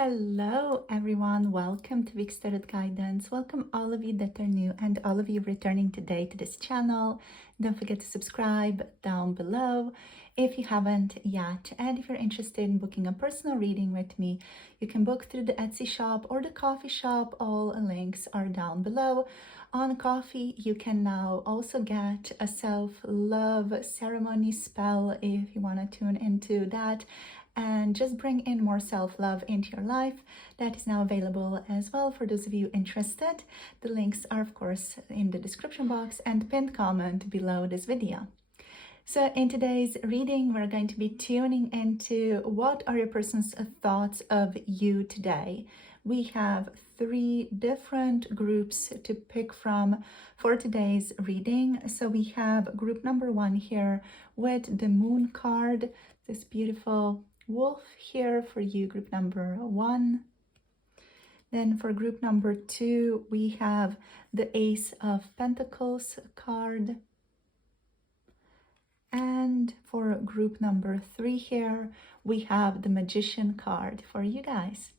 Hello everyone, welcome to Week's Tarot Guidance. Welcome all of you that are new and all of you returning today to this channel. Don't forget to subscribe down below if you haven't yet. And if you're interested in booking a personal reading with me, you can book through the Etsy shop or the coffee shop. All links are down below. On Coffee, you can now also get a self-love ceremony spell if you want to tune into that and just bring in more self-love into your life. That is now available as well for those of you interested. The links are of course in the description box and pinned comment below this video. So in today's reading, we're going to be tuning into what are your person's thoughts of you today. We have 3 different groups to pick from for today's reading. So we have group number 1 here with the Moon card, this beautiful wolf here for you, group number 1. Then for group number 2, we have the Ace of Pentacles card. And for group number 3 here, we have the Magician card for you guys.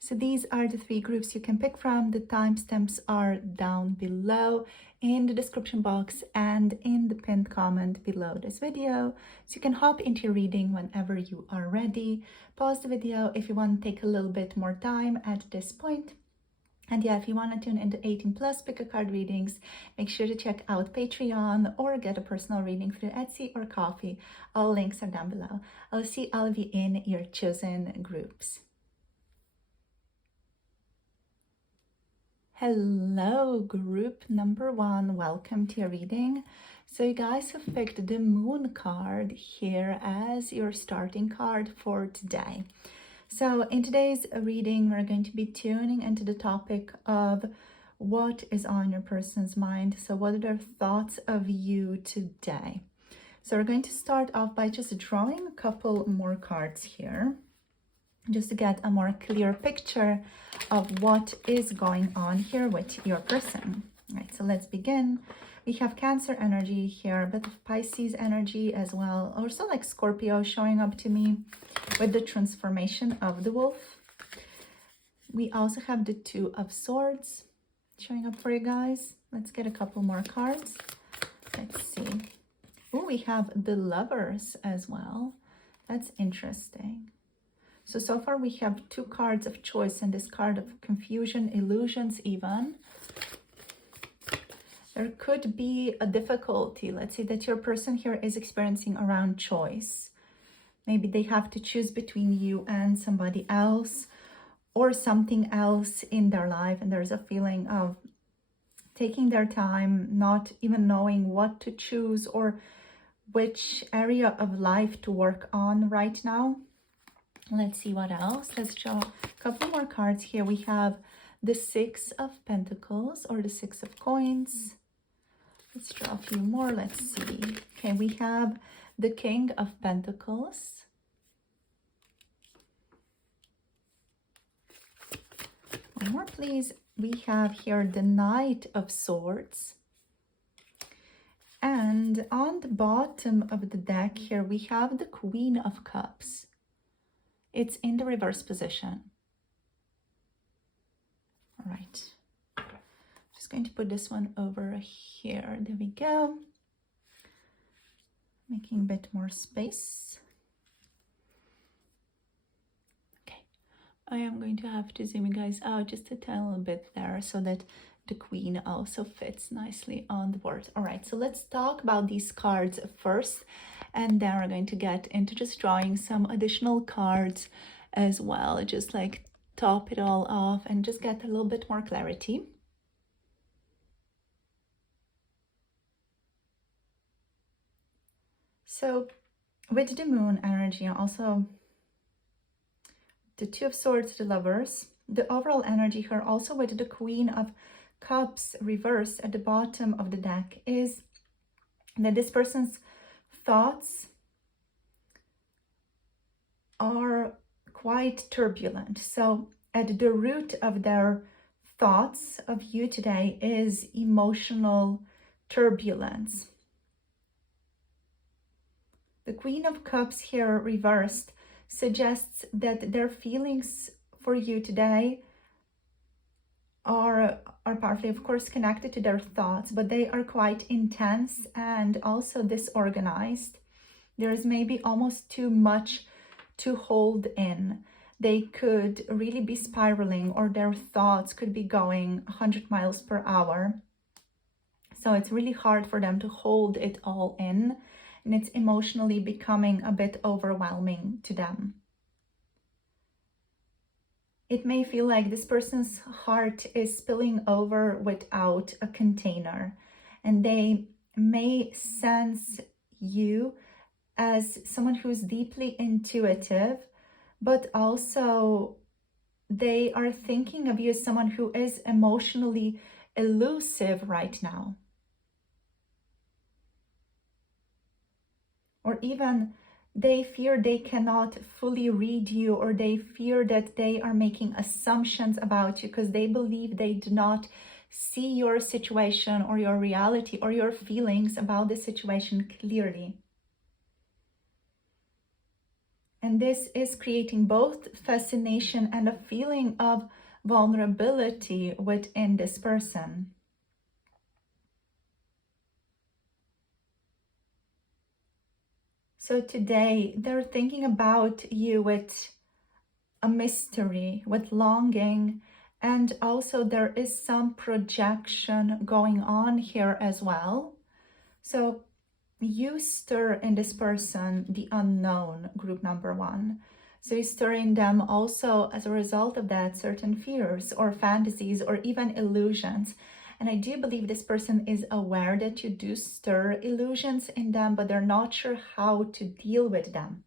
So these are the 3 groups you can pick from. The timestamps are down below in the description box and in the pinned comment below this video. So you can hop into your reading whenever you are ready. Pause the video if you want to take a little bit more time at this point. And yeah, if you want to tune into 18+ pick a card readings, make sure to check out Patreon or get a personal reading through Etsy or Coffee. All links are down below. I'll see all of you in your chosen groups. Hello, group number 1. Welcome to your reading. So you guys have picked the Moon card here as your starting card for today. So in today's reading, we're going to be tuning into the topic of what is on your person's mind. So what are their thoughts of you today? So we're going to start off by just drawing a couple more cards here, just to get a more clear picture of what is going on here with your person. All right, so let's begin. We have Cancer energy here, a bit of Pisces energy as well, also like Scorpio showing up to me with the transformation of the wolf. We also have the 2 of Swords showing up for you guys. Let's get a couple more cards. Let's see. Oh, we have the Lovers as well. That's interesting. So far we have 2 cards of choice and this card of confusion, illusions even. There could be a difficulty, let's say, that your person here is experiencing around choice. Maybe they have to choose between you and somebody else or something else in their life. And there's a feeling of taking their time, not even knowing what to choose or which area of life to work on right now. Let's see what else. Let's draw a couple more cards here. We have the 6 of Pentacles or the 6 of Coins. Let's draw a few more. Let's see. Okay, we have the King of Pentacles. One more, please. We have here the Knight of Swords. And on the bottom of the deck here, we have the Queen of Cups. It's in the reverse position. All right. Just going to put this one over here. There we go. Making a bit more space. Okay. I am going to have to zoom you guys out just a tiny bit there so that the Queen also fits nicely on the board. All right, so let's talk about these cards first, and then we're going to get into just drawing some additional cards as well, just like top it all off and just get a little bit more clarity. So with the Moon energy, also the 2 of Swords, the Lovers, the overall energy here also with the Queen of Cups reversed at the bottom of the deck is that this person's thoughts are quite turbulent. So at the root of their thoughts of you today is emotional turbulence. The Queen of Cups here reversed suggests that their feelings for you today are powerfully, of course, connected to their thoughts, but they are quite intense and also disorganized. There is maybe almost too much to hold in. They could really be spiraling, or their thoughts could be going 100 miles per hour. So it's really hard for them to hold it all in, and it's emotionally becoming a bit overwhelming to them. It may feel like this person's heart is spilling over without a container, and they may sense you as someone who's deeply intuitive, but also they are thinking of you as someone who is emotionally elusive right now. Or even they fear they cannot fully read you, or they fear that they are making assumptions about you because they believe they do not see your situation or your reality or your feelings about the situation clearly. And this is creating both fascination and a feeling of vulnerability within this person. So today they're thinking about you with a mystery, with longing, and also there is some projection going on here as well. So you stir in this person the unknown, group number 1. So you stir in them also, as a result of that, certain fears or fantasies or even illusions. And I do believe this person is aware that you do stir illusions in them, but they're not sure how to deal with them.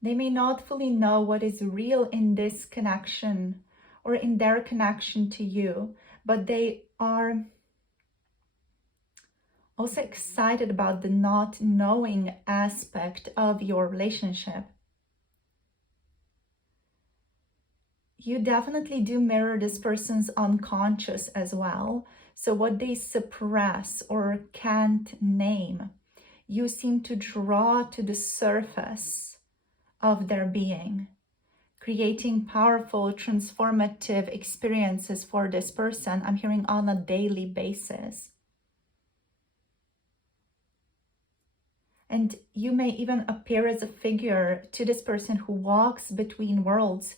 They may not fully know what is real in this connection or in their connection to you, but they are also excited about the not knowing aspect of your relationship. You definitely do mirror this person's unconscious as well. So what they suppress or can't name, you seem to draw to the surface of their being, creating powerful, transformative experiences for this person. I'm hearing on a daily basis. And you may even appear as a figure to this person who walks between worlds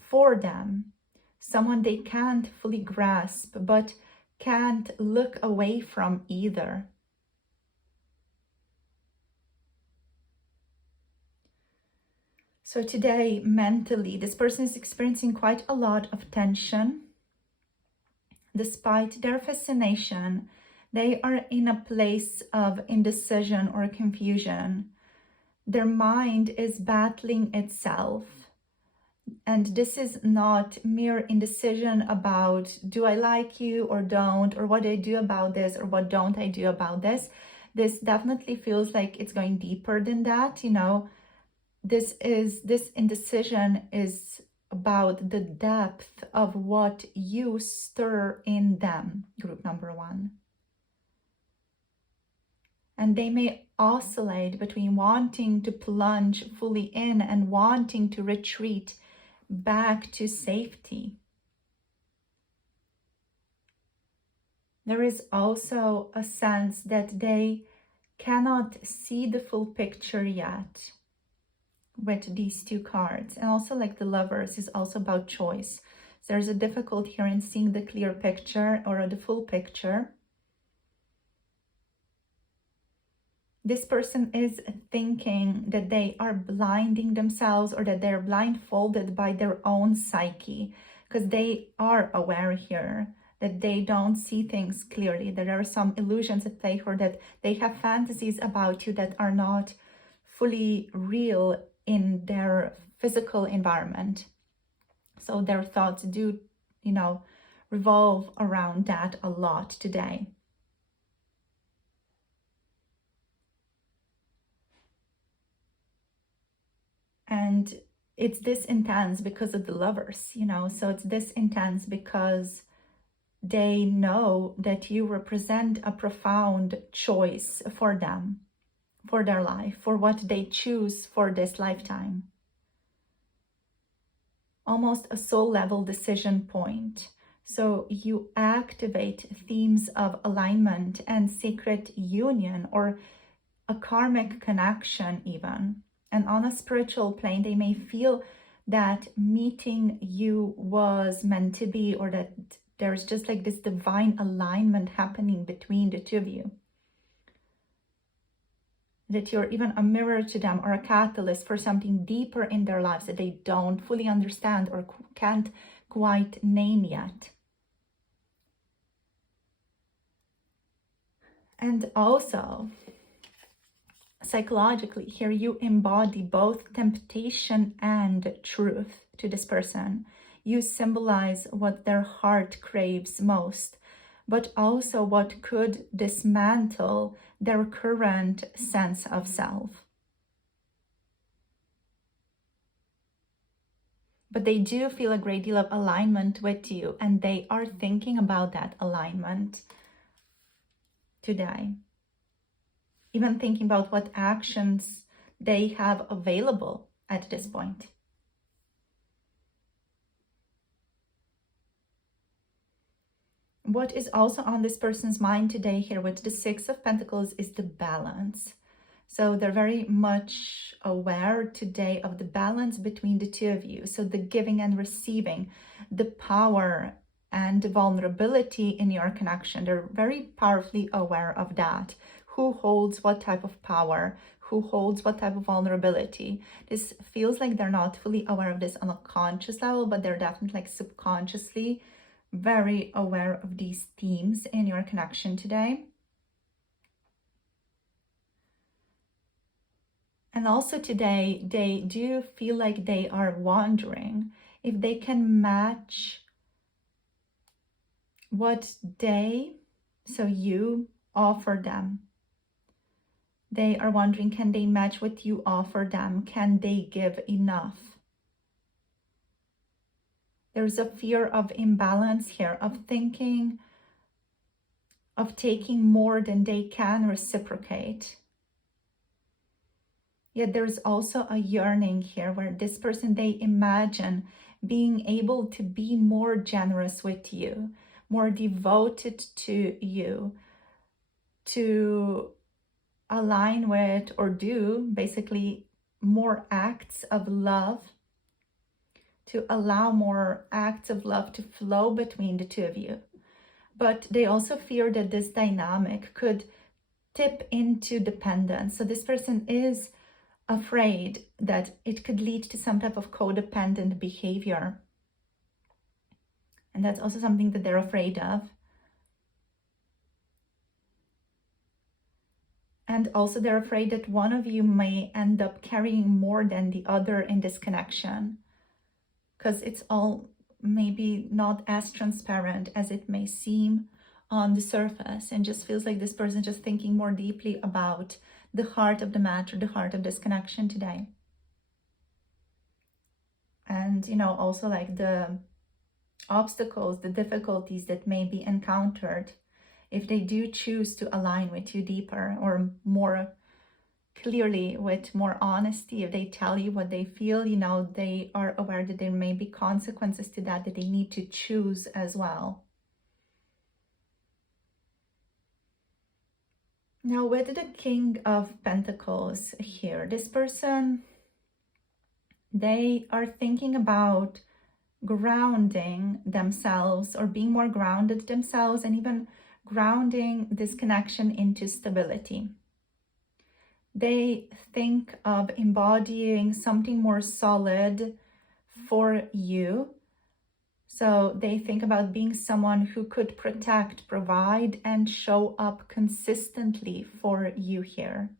for them, someone they can't fully grasp, but can't look away from either. So today, mentally, this person is experiencing quite a lot of tension. Despite their fascination, they are in a place of indecision or confusion. Their mind is battling itself. And this is not mere indecision about, do I like you or don't, or what do I do about this, or what don't I do about this. This definitely feels like it's going deeper than that. This indecision is about the depth of what you stir in them, group number 1. And they may oscillate between wanting to plunge fully in and wanting to retreat back to safety. There is also a sense that they cannot see the full picture yet with these 2 cards. And also, like the Lovers is also about choice. So there's a difficulty here in seeing the clear picture or the full picture. This person is thinking that they are blinding themselves, or that they're blindfolded by their own psyche, because they are aware here that they don't see things clearly, that there are some illusions at play, or that they have fantasies about you that are not fully real in their physical environment. So their thoughts do, revolve around that a lot today. And it's this intense because of the Lovers, so it's this intense because they know that you represent a profound choice for them, for their life, for what they choose for this lifetime. almost a soul level decision point. So you activate themes of alignment and sacred union, or a karmic connection even. And on a spiritual plane, they may feel that meeting you was meant to be, or that there's just like this divine alignment happening between the two of you. That you're even a mirror to them, or a catalyst for something deeper in their lives that they don't fully understand or can't quite name yet. And also, psychologically, here you embody both temptation and truth to this person. You symbolize what their heart craves most, but also what could dismantle their current sense of self. But they do feel a great deal of alignment with you, and they are thinking about that alignment today. Even thinking about what actions they have available at this point. What is also on this person's mind today here with the Six of Pentacles is the balance. So they're very much aware today of the balance between the two of you. So the giving and receiving, the power and the vulnerability in your connection. They're very powerfully aware of that. Who holds what type of power? Who holds what type of vulnerability? This feels like they're not fully aware of this on a conscious level, but they're definitely like subconsciously very aware of these themes in your connection today. And also today, they do feel like they are wondering if they can match what you offer them. They are wondering, can they match what you offer them? Can they give enough? There's a fear of imbalance here, of thinking, of taking more than they can reciprocate. Yet there's also a yearning here where this person, they imagine being able to be more generous with you, more devoted to you, to align with or do basically more acts of love, to allow more acts of love to flow between the two of you. But they also fear that this dynamic could tip into dependence. So this person is afraid that it could lead to some type of codependent behavior. And that's also something that they're afraid of. And also they're afraid that one of you may end up carrying more than the other in this connection, because it's all maybe not as transparent as it may seem on the surface, and just feels like this person just thinking more deeply about the heart of the matter, the heart of this connection today. And, you know, also like the obstacles, the difficulties that may be encountered if they do choose to align with you deeper or more clearly, with more honesty. If they tell you what they feel, you know, they are aware that there may be consequences to that they need to choose as well. Now, with the King of Pentacles here, this person, they are thinking about grounding themselves, or being more grounded themselves, and even grounding this connection into stability. They think of embodying something more solid for you. So they think about being someone who could protect, provide, and show up consistently for you here.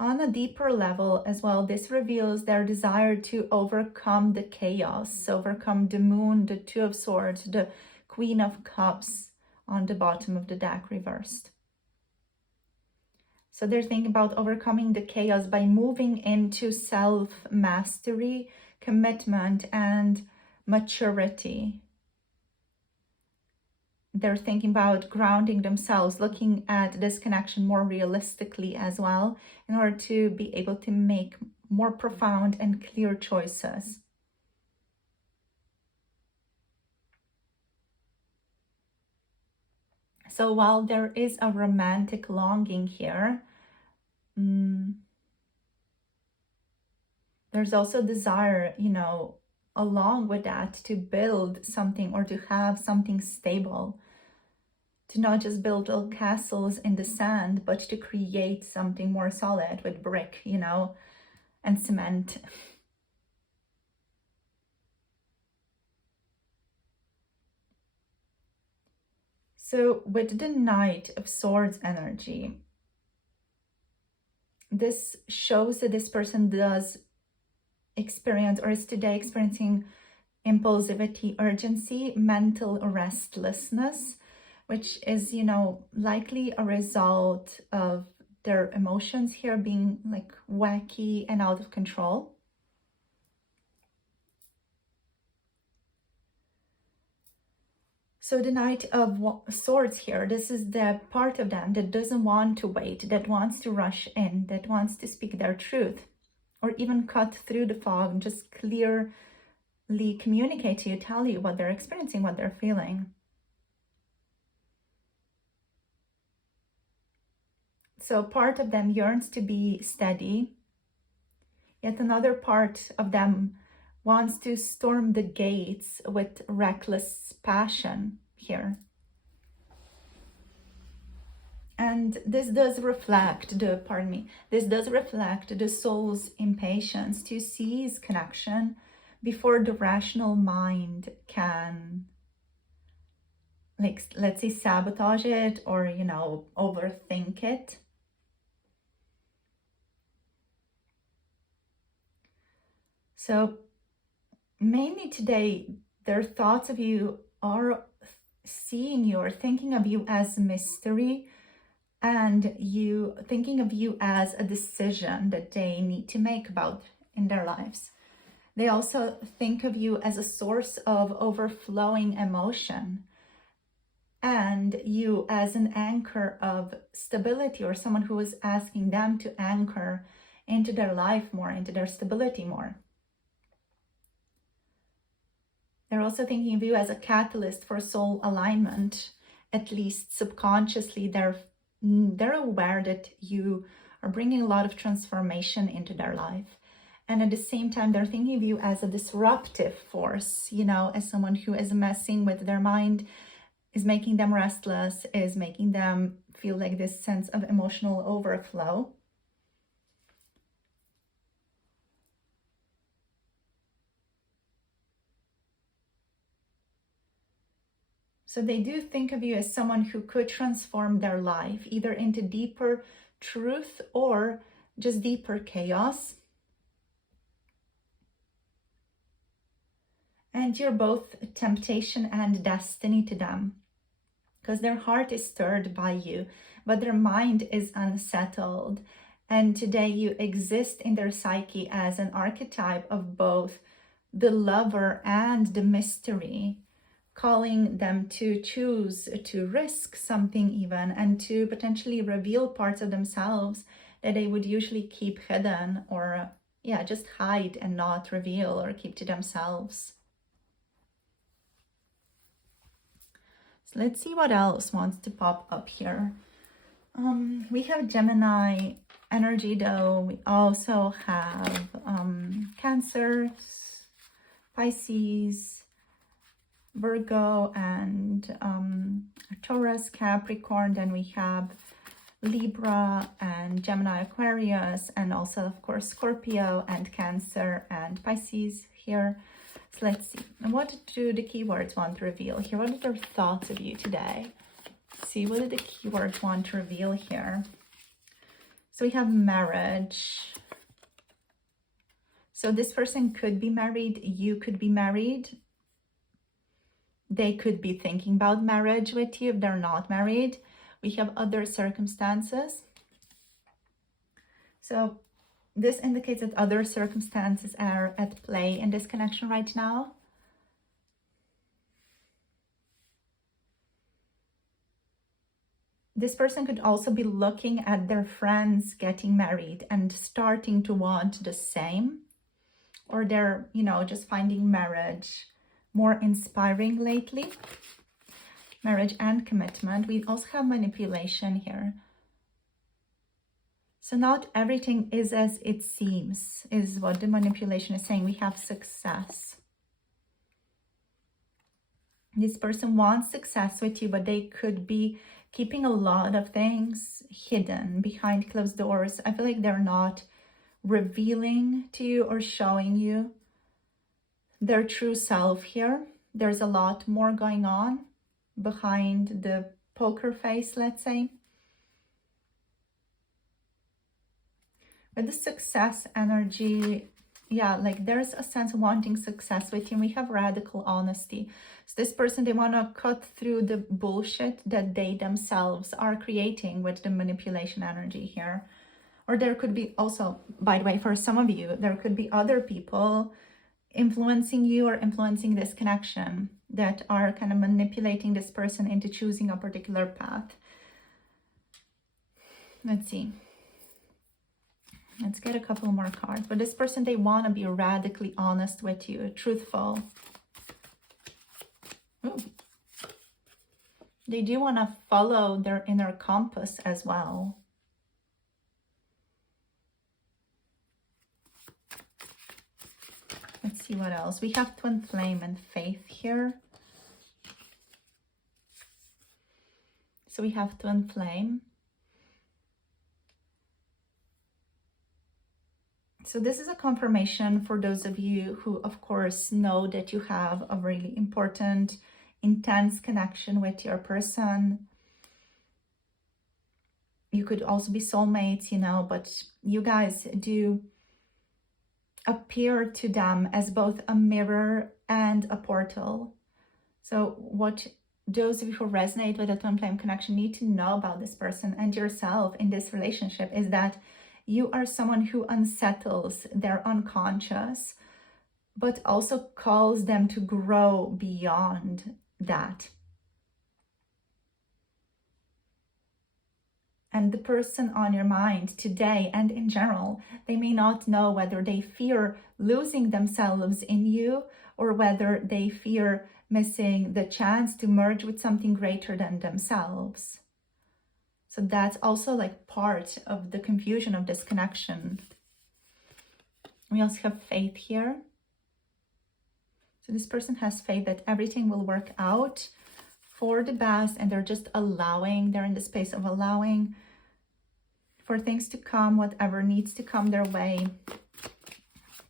On a deeper level as well, this reveals their desire to overcome the chaos, overcome the Moon, the Two of Swords, the Queen of Cups on the bottom of the deck reversed. So they're thinking about overcoming the chaos by moving into self-mastery, commitment, and maturity. they're thinking about grounding themselves, looking at this connection more realistically as well, in order to be able to make more profound and clear choices. So while there is a romantic longing here, there's also desire, you know, along with that, to build something or to have something stable, to not just build little castles in the sand, but to create something more solid with brick, you know, and cement. So with the Knight of Swords energy, this shows that this person does experience, or is today experiencing, impulsivity, urgency, mental restlessness, which is, you know, likely a result of their emotions here being like wacky and out of control. So the Knight of Swords here, this is the part of them that doesn't want to wait, that wants to rush in, that wants to speak their truth, or even cut through the fog and just clearly communicate to you, tell you what they're experiencing, what they're feeling. So part of them yearns to be steady, yet another part of them wants to storm the gates with reckless passion here. And this does reflect this does reflect the soul's impatience to seize connection before the rational mind can, like, let's say, sabotage it or, you know, overthink it. So mainly today, their thoughts of you are seeing you or thinking of you as mystery, and you thinking of you as a decision that they need to make about in their lives. They also think of you as a source of overflowing emotion, and you as an anchor of stability, or someone who is asking them to anchor into their life more, into their stability more. They're also thinking of you as a catalyst for soul alignment. At least subconsciously, they're aware that you are bringing a lot of transformation into their life. And at the same time, they're thinking of you as a disruptive force, you know, as someone who is messing with their mind, is making them restless, is making them feel like this sense of emotional overflow. So they do think of you as someone who could transform their life, either into deeper truth or just deeper chaos. And you're both temptation and destiny to them, because their heart is stirred by you, but their mind is unsettled. And today you exist in their psyche as an archetype of both the lover and the mystery, calling them to choose to risk something even, and to potentially reveal parts of themselves that they would usually keep hidden, or just hide and not reveal or keep to themselves. So let's see what else wants to pop up here. We have Gemini energy, though. We also have Cancer, Pisces, Virgo, and Taurus, Capricorn. Then we have Libra and Gemini, Aquarius, and also, of course, Scorpio and Cancer and Pisces here. So let's see. And what do the keywords want to reveal here? What are their thoughts of you today? Let's see, what do the keywords want to reveal here? So we have marriage. So this person could be married. You could be married. They could be thinking about marriage with you if they're not married. We have other circumstances. So this indicates that other circumstances are at play in this connection right now. This person could also be looking at their friends getting married and starting to want the same, or they're, you know, just finding marriage more inspiring lately. Marriage and commitment. We also have manipulation here. So not everything is as it seems, is what the manipulation is saying. We have success. This person wants success with you, but they could be keeping a lot of things hidden behind closed doors. I feel like they're not revealing to you or showing you their true self here. There's a lot more going on behind the poker face, let's say. With the success energy, yeah, like there's a sense of wanting success with you. We have radical honesty. So this person, they want to cut through the bullshit that they themselves are creating with the manipulation energy here. Or there could be also, by the way, for some of you, there could be other people influencing you or influencing this connection that are kind of manipulating this person into choosing a particular path. Let's see. Let's get a couple more cards. But this person, they want to be radically honest with you, truthful. Ooh. They do want to follow their inner compass as well. Let's see what else. We have twin flame and faith here. So we have twin flame. So this is a confirmation for those of you who, of course, know that you have a really important, intense connection with your person. You could also be soulmates, you know, but you guys do appear to them as both a mirror and a portal. So what those of you who resonate with a twin flame connection need to know about this person and yourself in this relationship is that you are someone who unsettles their unconscious, but also calls them to grow beyond that. And the person on your mind today and in general, they may not know whether they fear losing themselves in you or whether they fear missing the chance to merge with something greater than themselves. So that's also like part of the confusion of this connection. We also have faith here. So this person has faith that everything will work out for the best, and they're just allowing, they're in the space of allowing for things to come. Whatever needs to come their way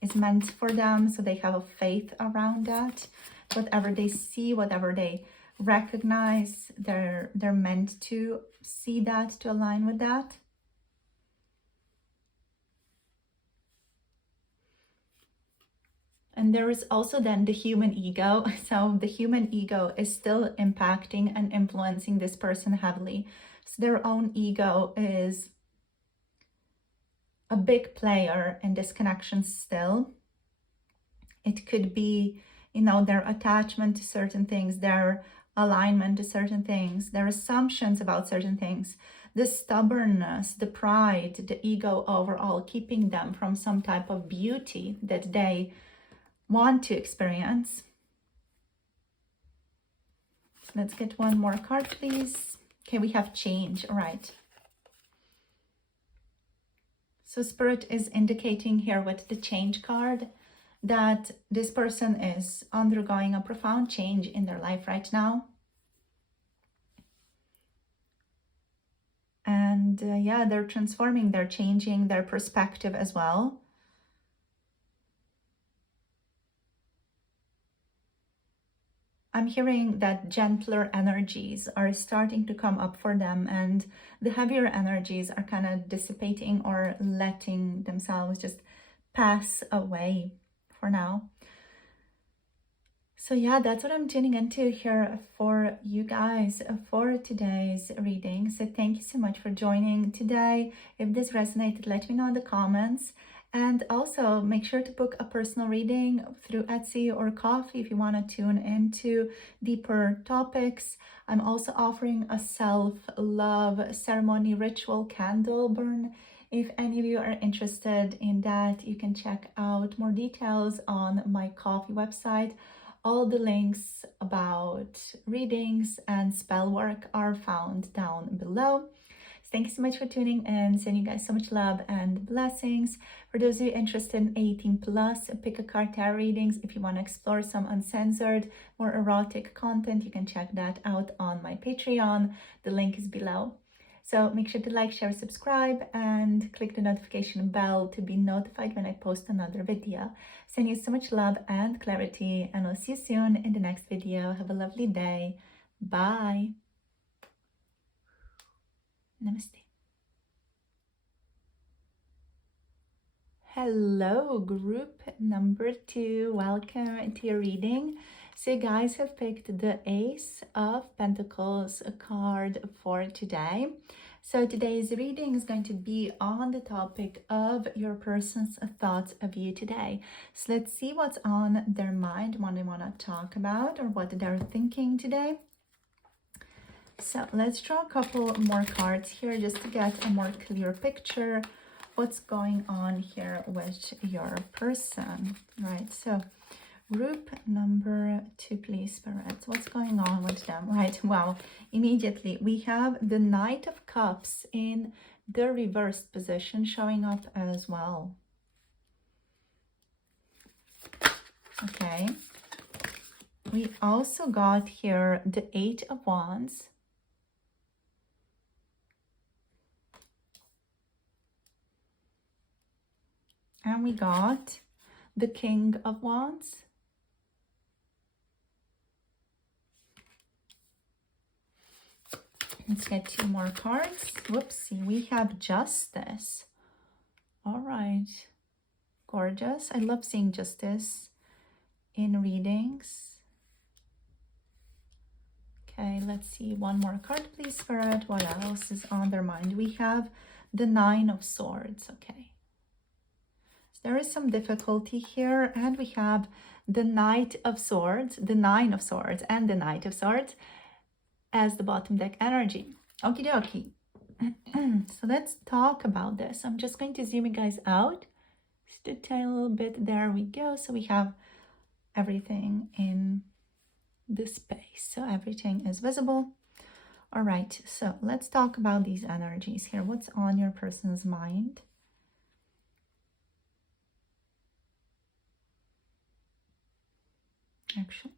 is meant for them. So they have a faith around that. Whatever they see, whatever they recognize, they're meant to see that, to align with that. And there is also then the human ego. So the human ego is still impacting and influencing this person heavily. So their own ego is a big player in this connection still. It could be, you know, their attachment to certain things, their alignment to certain things, their assumptions about certain things, the stubbornness, the pride, the ego overall, keeping them from some type of beauty that they want to experience. So let's get one more card, please. Okay, we have change. All right. So Spirit is indicating here with the change card that this person is undergoing a profound change in their life right now. And yeah, they're transforming, they're changing their perspective as well. I'm hearing that gentler energies are starting to come up for them, and the heavier energies are kind of dissipating or letting themselves just pass away for now. So yeah, that's what I'm tuning into here for you guys for today's reading. So thank you so much for joining today. If this resonated, let me know in the comments. And also make sure to book a personal reading through Etsy or Coffee if you want to tune into deeper topics. I'm also offering a self-love ceremony ritual candle burn. If any of you are interested in that, you can check out more details on my Coffee website. All the links about readings and spell work are found down below. Thank you so much for tuning in. Sending you guys so much love and blessings. For those of you interested in 18 plus, pick a card tarot readings. If you want to explore some uncensored, more erotic content, you can check that out on my Patreon. The link is below. So make sure to like, share, subscribe, and click the notification bell to be notified when I post another video. Send you so much love and clarity, and I'll see you soon in the next video. Have a lovely day. Bye. Namaste. Hello, group number 2. Welcome to your reading. So you guys have picked the Ace of Pentacles card for today. So today's reading is going to be on the topic of your person's thoughts of you today. So let's see what's on their mind, what they want to talk about, or what they're thinking today. So let's draw a couple more cards here just to get a more clear picture what's going on here with your person, right? So group number 2, please, spirits, what's going on with them, right? Wow, immediately we have the Knight of Cups in the reversed position showing up as well. Okay, we also got here the 8 of Wands. And we got the King of Wands. Let's get 2 more cards. Whoopsie, we have Justice. All right, gorgeous. I love seeing Justice in readings. Okay, let's see, 1 more card, please, Spirit. What else is on their mind? We have the 9 of Swords. Okay. There is some difficulty here, and we have the Knight of Swords, the 9 of Swords, and the Knight of Swords as the bottom deck energy. Okie dokie. So let's talk about this. I'm just going to zoom you guys out just a tiny little bit. There we go. So we have everything in the space. So everything is visible. All right. So let's talk about these energies here. What's on your person's mind? Actually,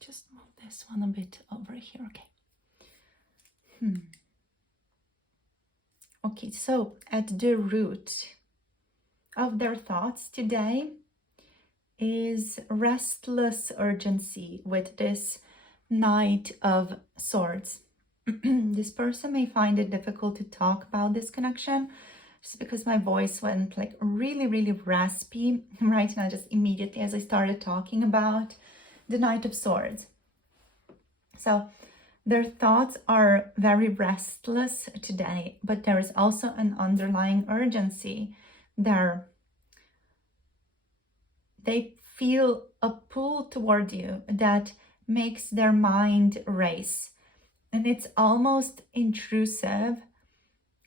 just move this one a bit over here. Okay. Okay, so at the root of their thoughts today is restless urgency with this Knight of Swords. This person may find it difficult to talk about this connection just because my voice went like really raspy right now, just immediately as I started talking about the Knight of Swords. So their thoughts are very restless today, but there is also an underlying urgency there. They feel a pull toward you that makes their mind race. And it's almost intrusive,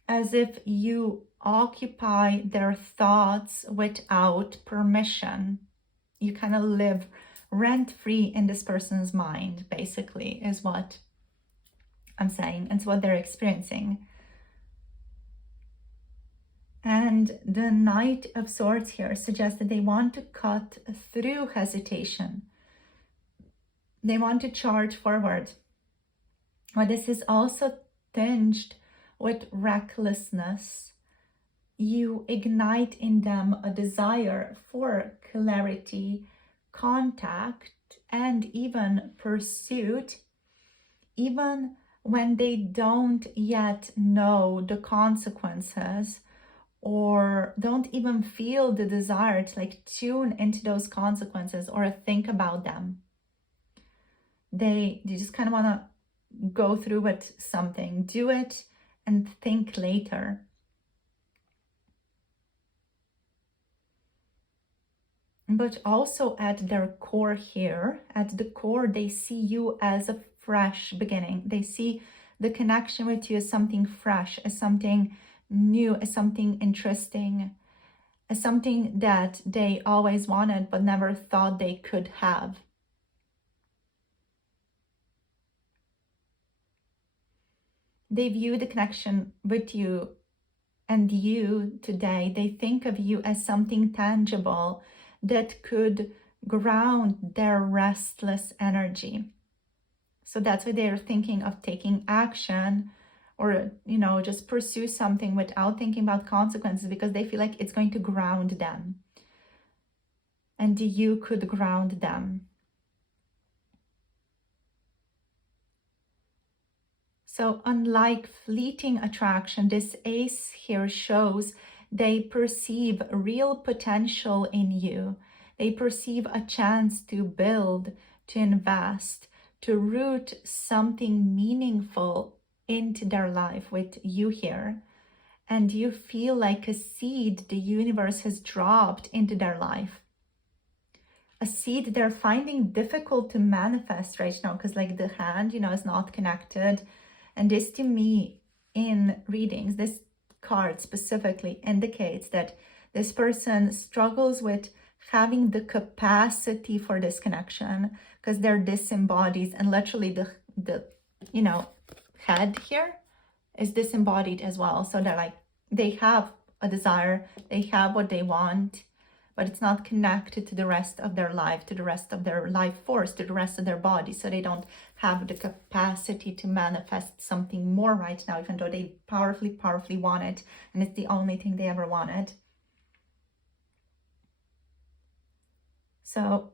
as if you occupy their thoughts without permission. You kind of live rent-free in this person's mind, basically, is what I'm saying. It's what they're experiencing. And the Knight of Swords here suggests that they want to cut through hesitation. They want to charge forward. But this is also tinged with recklessness. You ignite in them a desire for clarity, contact, and even pursuit, even when they don't yet know the consequences or don't even feel the desire to like tune into those consequences or think about them. They just kind of want to go through with something, do it and think later. but also at their core here, at the core, they see you as a fresh beginning. They see the connection with you as something fresh, as something new, as something interesting, as something that they always wanted but never thought they could have. They view the connection with you and you today. They think of you as something tangible that could ground their restless energy. So that's why they're thinking of taking action, or, you know, just pursue something without thinking about consequences, because they feel like it's going to ground them. And you could ground them. So unlike fleeting attraction, this ace here shows they perceive real potential in you. They perceive a chance to build, to invest, to root something meaningful into their life with you here. And you feel like a seed the universe has dropped into their life. A seed they're finding difficult to manifest right now, because like the hand, you know, is not connected. And this to me in readings, this card specifically indicates that this person struggles with having the capacity for this connection, because they're disembodied, and literally the you know, head here is disembodied as well. So they're like, they have a desire, they have what they want, but it's not connected to the rest of their life, to the rest of their life force, to the rest of their body. So they don't have the capacity to manifest something more right now, even though they powerfully want it, and it's the only thing they ever wanted. So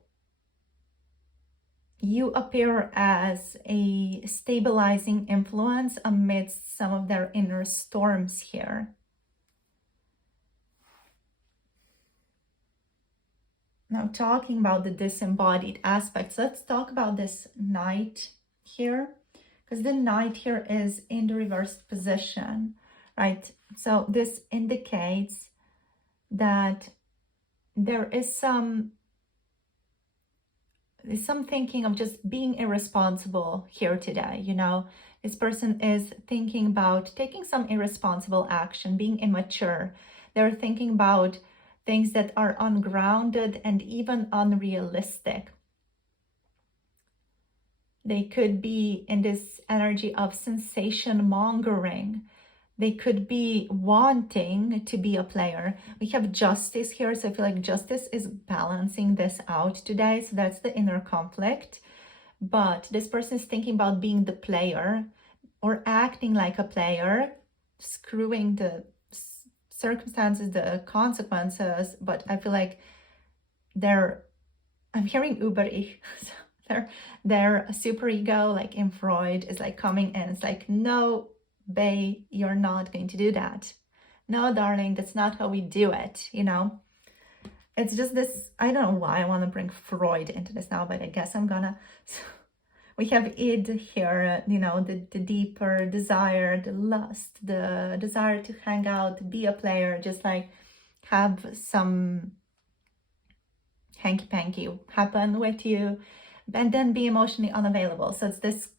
you appear as a stabilizing influence amidst some of their inner storms here. Now, talking about the disembodied aspects, let's talk about this Knight here, because the Knight here is in the reversed position, right? So this indicates that there is some thinking of just being irresponsible here today. You know, this person is thinking about taking some irresponsible action, being immature. They're thinking about things that are ungrounded and even unrealistic. They could be in this energy of sensation mongering. They could be wanting to be a player. We have Justice here, so I feel like Justice is balancing this out today. So that's the inner conflict. But this person is thinking about being the player or acting like a player, screwing the circumstances, the consequences. But I feel like I'm hearing Uber-ich. Their super ego, like in Freud, is like coming in. It's like, no, babe, you're not going to do that. No, darling, that's not how we do it, you know? It's just this, I don't know why I want to bring Freud into this now, but I guess I'm gonna. We have id here, you know, the deeper desire, the lust, the desire to hang out, be a player, just like have some hanky-panky happen with you, and then be emotionally unavailable. So it's this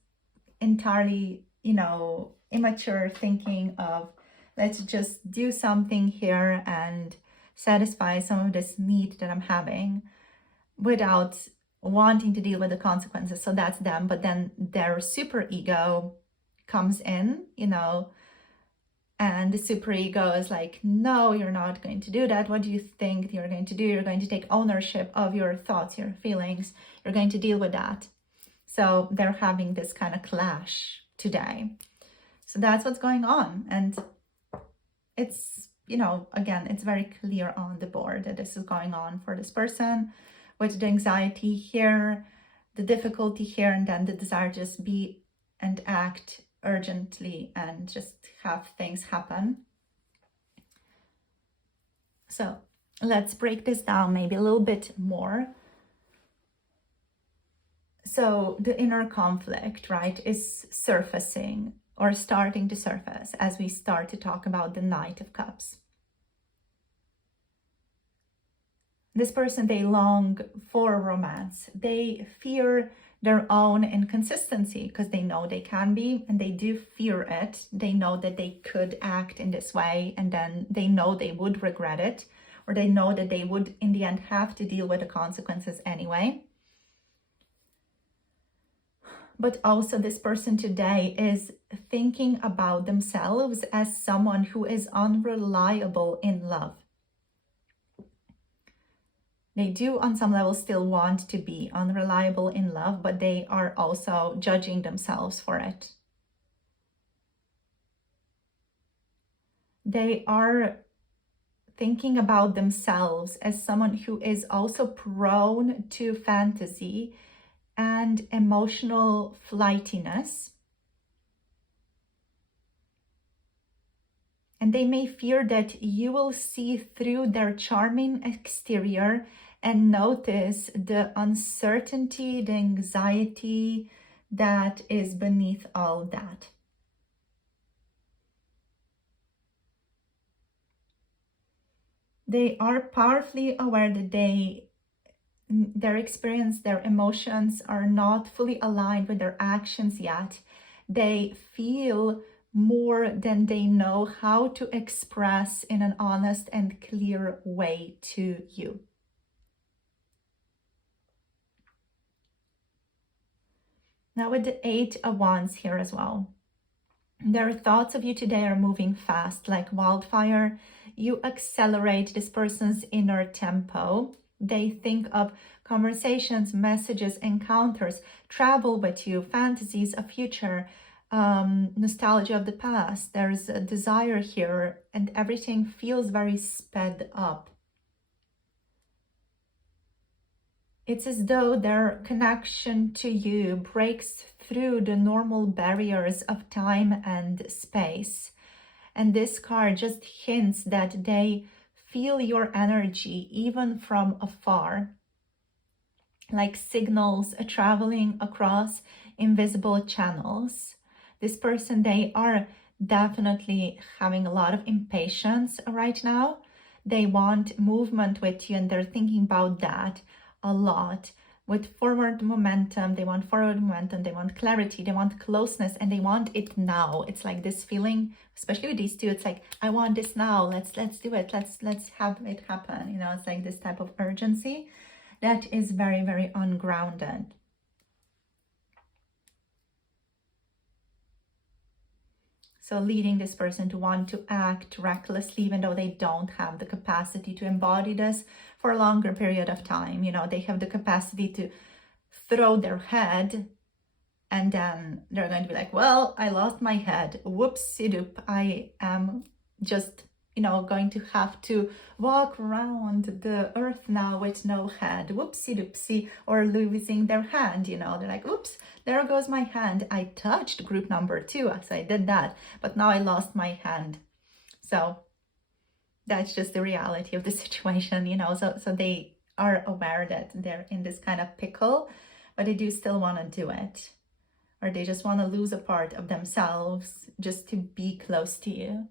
entirely, you know, immature thinking of, let's just do something here and satisfy some of this need that I'm having without wanting to deal with the consequences. So that's them. But then their super ego comes in, you know, and the super ego is like, no, you're not going to do that. What do you think you're going to do? You're going to take ownership of your thoughts, your feelings. You're going to deal with that. So they're having this kind of clash today. So that's what's going on. And it's, you know, again, it's very clear on the board that this is going on for this person, with the anxiety here, the difficulty here, and then the desire to just be and act urgently and just have things happen. So let's break this down maybe a little bit more. So the inner conflict, right, is surfacing or starting to surface as we start to talk about the Knight of Cups. This person, they long for romance. They fear their own inconsistency because they know they can be, and they do fear it. They know that they could act in this way, and then they know they would regret it, or they know that they would in the end have to deal with the consequences anyway. But also this person today is thinking about themselves as someone who is unreliable in love. They do on some level still want to be unreliable in love, but they are also judging themselves for it. They are thinking about themselves as someone who is also prone to fantasy and emotional flightiness. And they may fear that you will see through their charming exterior and notice the uncertainty, the anxiety that is beneath all that. They are powerfully aware that their experience, their emotions are not fully aligned with their actions yet. They feel more than they know how to express in an honest and clear way to you. Now with the 8 of Wands here as well. Their thoughts of you today are moving fast like wildfire. You accelerate this person's inner tempo. They think of conversations, messages, encounters, travel with you, fantasies, a future, nostalgia of the past. There's a desire here, and everything feels very sped up. It's as though their connection to you breaks through the normal barriers of time and space. And this card just hints that they feel your energy even from afar, like signals traveling across invisible channels. This person, they are definitely having a lot of impatience right now. They want movement with you, and they're thinking about that a lot. With forward momentum, they want forward momentum, they want clarity, they want closeness, and they want it now. It's like this feeling, especially with these two, it's like, I want this now, let's do it, let's have it happen. You know, it's like this type of urgency that is very, very ungrounded. So leading this person to want to act recklessly, even though they don't have the capacity to embody this for a longer period of time. You know, they have the capacity to throw their head, and then they're going to be like, well, I lost my head. Whoopsie-doop. I am just, you know, going to have to walk around the earth now with no head. Whoopsie-doopsie. Or losing their hand, you know. They're like, oops, there goes my hand. I touched group number 2, so I did that. But now I lost my hand. So that's just the reality of the situation, you know. So they are aware that they're in this kind of pickle, but they do still want to do it. Or they just want to lose a part of themselves just to be close to you.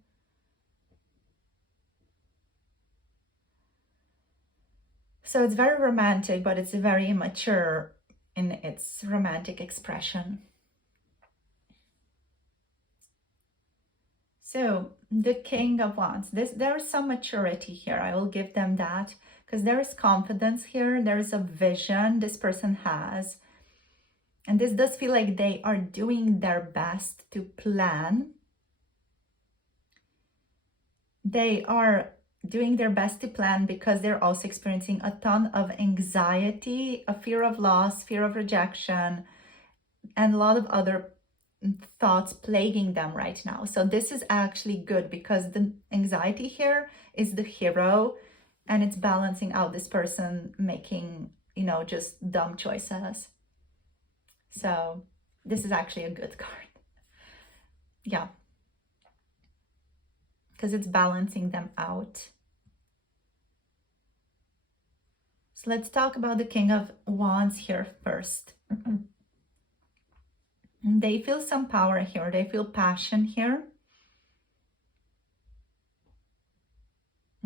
So it's very romantic, but it's very immature in its romantic expression. So the King of Wands, there's some maturity here. I will give them that, because there is confidence here. There is a vision this person has. And this does feel like they are doing their best to plan. They are doing their best to plan because they're also experiencing a ton of anxiety, a fear of loss, fear of rejection, and a lot of other thoughts plaguing them right now. So this is actually good, because the anxiety here is the hero, and it's balancing out this person making, you know, just dumb choices. So this is actually a good card. Yeah. Because it's balancing them out. So let's talk about the King of Wands here first. They feel some power here. They feel passion here.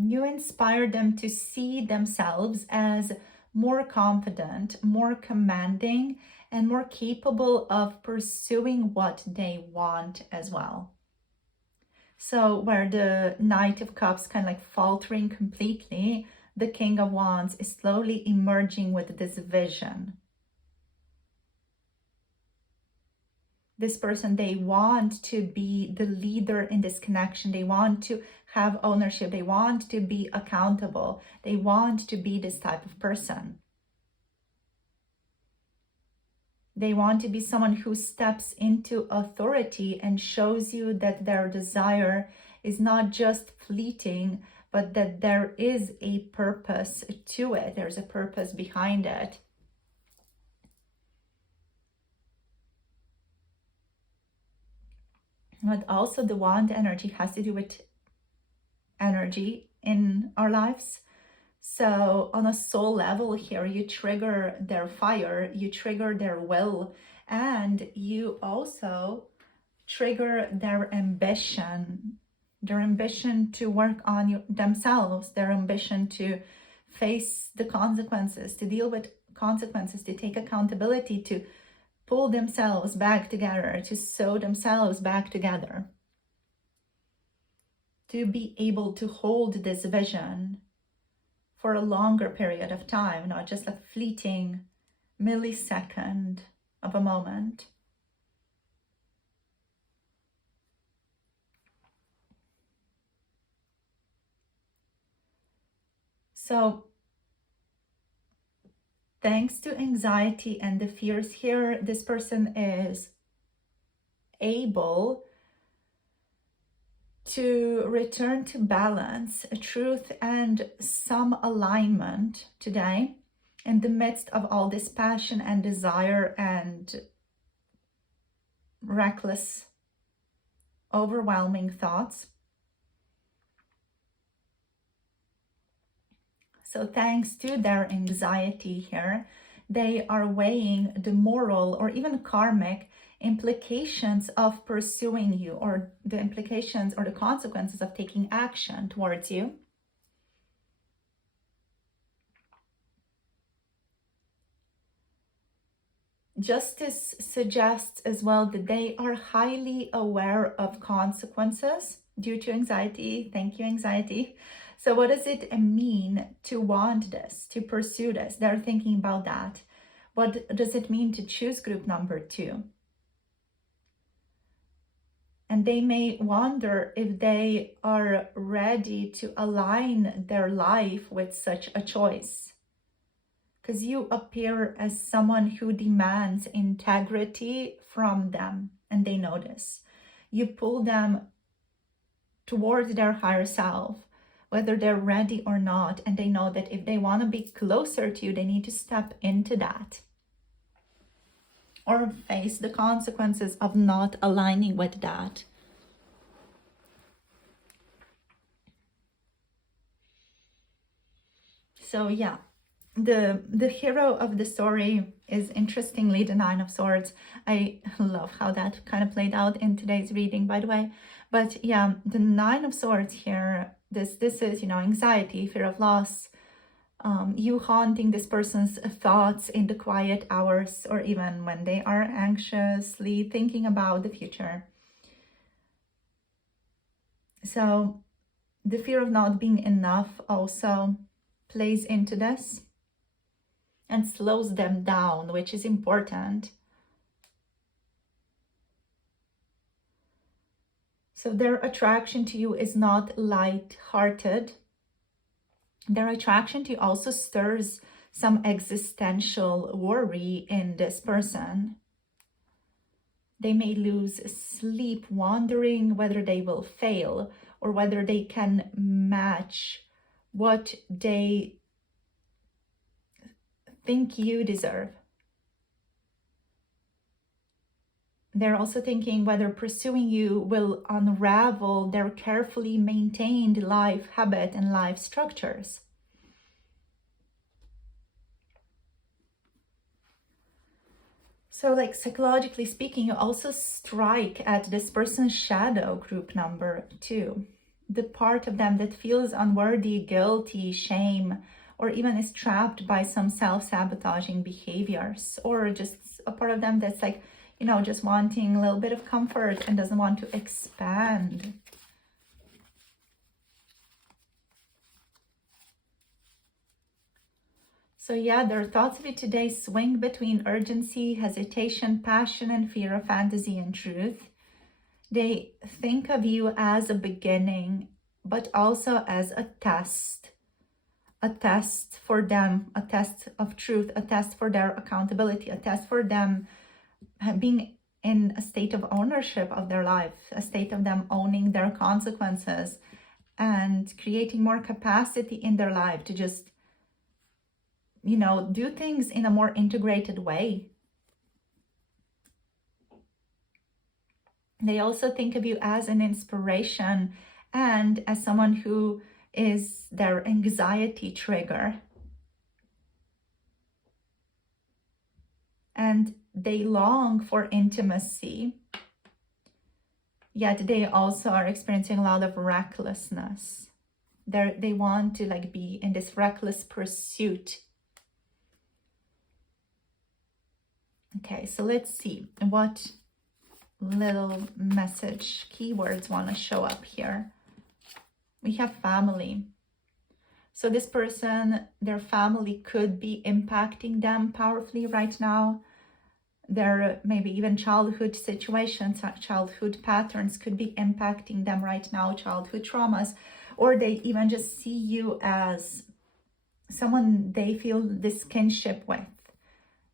You inspire them to see themselves as more confident, more commanding, and more capable of pursuing what they want as well. So where the Knight of Cups kind of like faltering completely, the King of Wands is slowly emerging with this vision. This person, they want to be the leader in this connection. They want to have ownership. They want to be accountable. They want to be this type of person. They want to be someone who steps into authority and shows you that their desire is not just fleeting, but that there is a purpose to it. There's a purpose behind it. But also the wand energy has to do with energy in our lives. So on a soul level here, you trigger their fire, you trigger their will, and you also trigger their ambition to work on themselves, their ambition to face the consequences, to deal with consequences, to take accountability, to pull themselves back together, to sew themselves back together, to be able to hold this vision for a longer period of time, not just a fleeting millisecond of a moment. So thanks to anxiety and the fears here, this person is able to return to balance, truth, and some alignment today in the midst of all this passion and desire and reckless, overwhelming thoughts. So thanks to their anxiety here, they are weighing the moral or even karmic implications of pursuing you, or the implications or the consequences of taking action towards you. Justice suggests as well that they are highly aware of consequences due to anxiety. Thank you, anxiety. So what does it mean to want this, to pursue this? They're thinking about that. What does it mean to choose group number 2? And they may wonder if they are ready to align their life with such a choice. Because you appear as someone who demands integrity from them, and they know this. You pull them towards their higher self, whether they're ready or not, and they know that if they want to be closer to you, they need to step into that or face the consequences of not aligning with that. So yeah, the hero of the story is interestingly the Nine of Swords. I love how that kind of played out in today's reading, by the way. But yeah, the Nine of Swords here, this is, anxiety, fear of loss, you haunting this person's thoughts in the quiet hours, or even when they are anxiously thinking about the future. So the fear of not being enough also plays into this and slows them down, which is important. So their attraction to you is not light-hearted. Their attraction to you also stirs some existential worry in this person. They may lose sleep wondering whether they will fail or whether they can match what they think you deserve. They're also thinking whether pursuing you will unravel their carefully maintained life habit and life structures. So like psychologically speaking, you also strike at this person's shadow, group number 2. the part of them that feels unworthy, guilty, shame, or even is trapped by some self-sabotaging behaviors, or just a part of them that's like, you know, just wanting a little bit of comfort and doesn't want to expand. So yeah, their thoughts of you today swing between urgency, hesitation, passion, and fear of fantasy and truth. They think of you as a beginning, but also as a test for them, a test of truth, a test for their accountability, a test for them being in a state of ownership of their life, a state of them owning their consequences and creating more capacity in their life to just, you know, do things in a more integrated way. They also think of you as an inspiration and as someone who is their anxiety trigger. And they long for intimacy, yet they also are experiencing a lot of recklessness. They want to like be in this reckless pursuit. Okay, so let's see what little message keywords want to show up here. We have family. So this person, their family could be impacting them powerfully right now. Their maybe even childhood situations, childhood patterns could be impacting them right now, childhood traumas, or they even just see you as someone they feel this kinship with.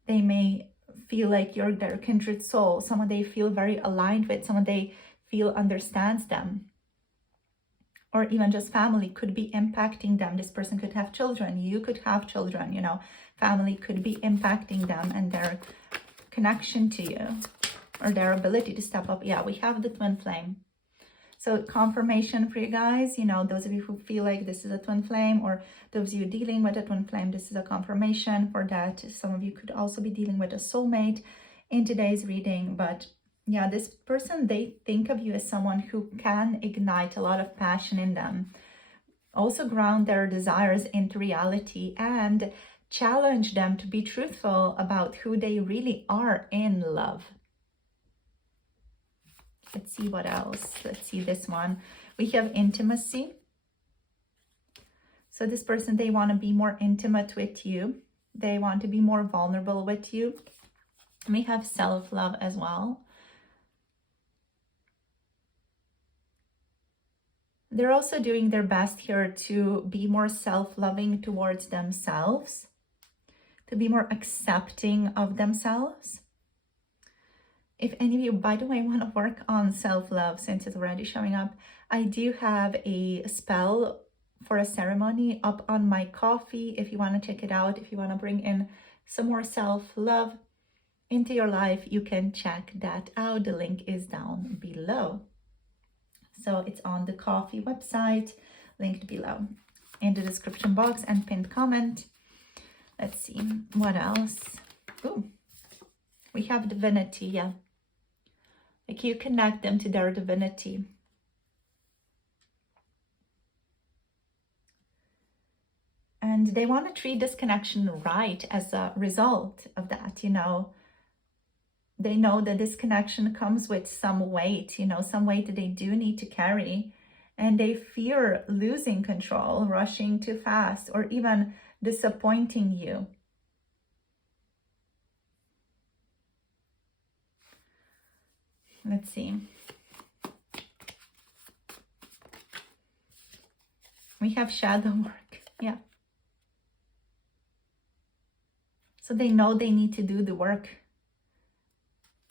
They may feel like you're their kindred soul, someone they feel very aligned with, someone they feel understands them. Or even just family could be impacting them. This person could have children, you could have children, you know, family could be impacting them and their connection to you or their ability to step up. Yeah, we have the twin flame. So confirmation for you guys, you know, those of you who feel like this is a twin flame, or those of you dealing with a twin flame, this is a confirmation for that. Some of you could also be dealing with a soulmate in today's reading. But yeah, this person, they think of you as someone who can ignite a lot of passion in them, also ground their desires into reality and challenge them to be truthful about who they really are in love. Let's see what else. Let's see this one. We have intimacy. So this person, they want to be more intimate with you. They want to be more vulnerable with you. We have self-love as well. They're also doing their best here to be more self-loving towards themselves, to be more accepting of themselves. If any of you, by the way, want to work on self-love, since it's already showing up, I do have a spell for a ceremony up on my coffee. If you want to check it out, if you want to bring in some more self-love into your life, you can check that out. The link is down below. So it's on the coffee website, linked below in the description box and pinned comment. Let's see, what else? Ooh, we have divinity, yeah. Like you connect them to their divinity. And they want to treat this connection right as a result of that, you know. They know that this connection comes with some weight, you know, some weight that they do need to carry. And they fear losing control, rushing too fast, or even disappointing you. Let's see. We have shadow work. Yeah. So they know they need to do the work.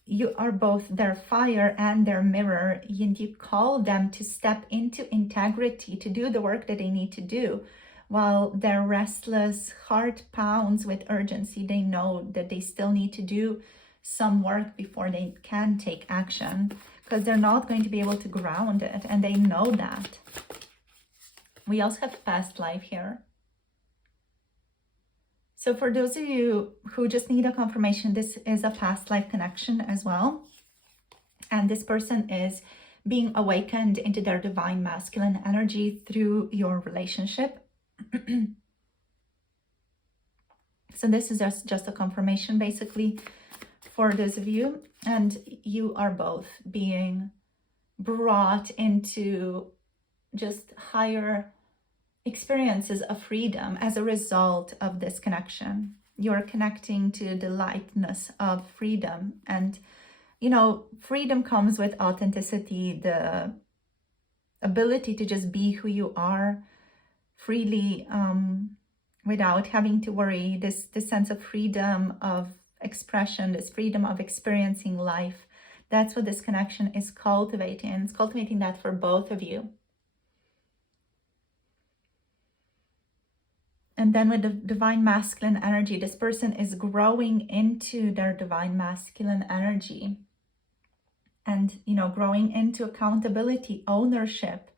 You are both their fire and their mirror, and you call them to step into integrity, to do the work that they need to do. While their restless heart pounds with urgency, they know that they still need to do some work before they can take action, because they're not going to be able to ground it, and they know that. We also have past life here. So for those of you who just need a confirmation, this is a past life connection as well. And this person is being awakened into their divine masculine energy through your relationship. So this is just a confirmation basically for those of you, and you are both being brought into just higher experiences of freedom as a result of this connection. You're connecting to the lightness of freedom, and you know, freedom comes with authenticity, the ability to just be who you are freely, without having to worry, this sense of freedom of expression, this freedom of experiencing life. That's what this connection is cultivating. It's cultivating that for both of you. And then with the divine masculine energy, this person is growing into their divine masculine energy. And, you know, growing into accountability, ownership,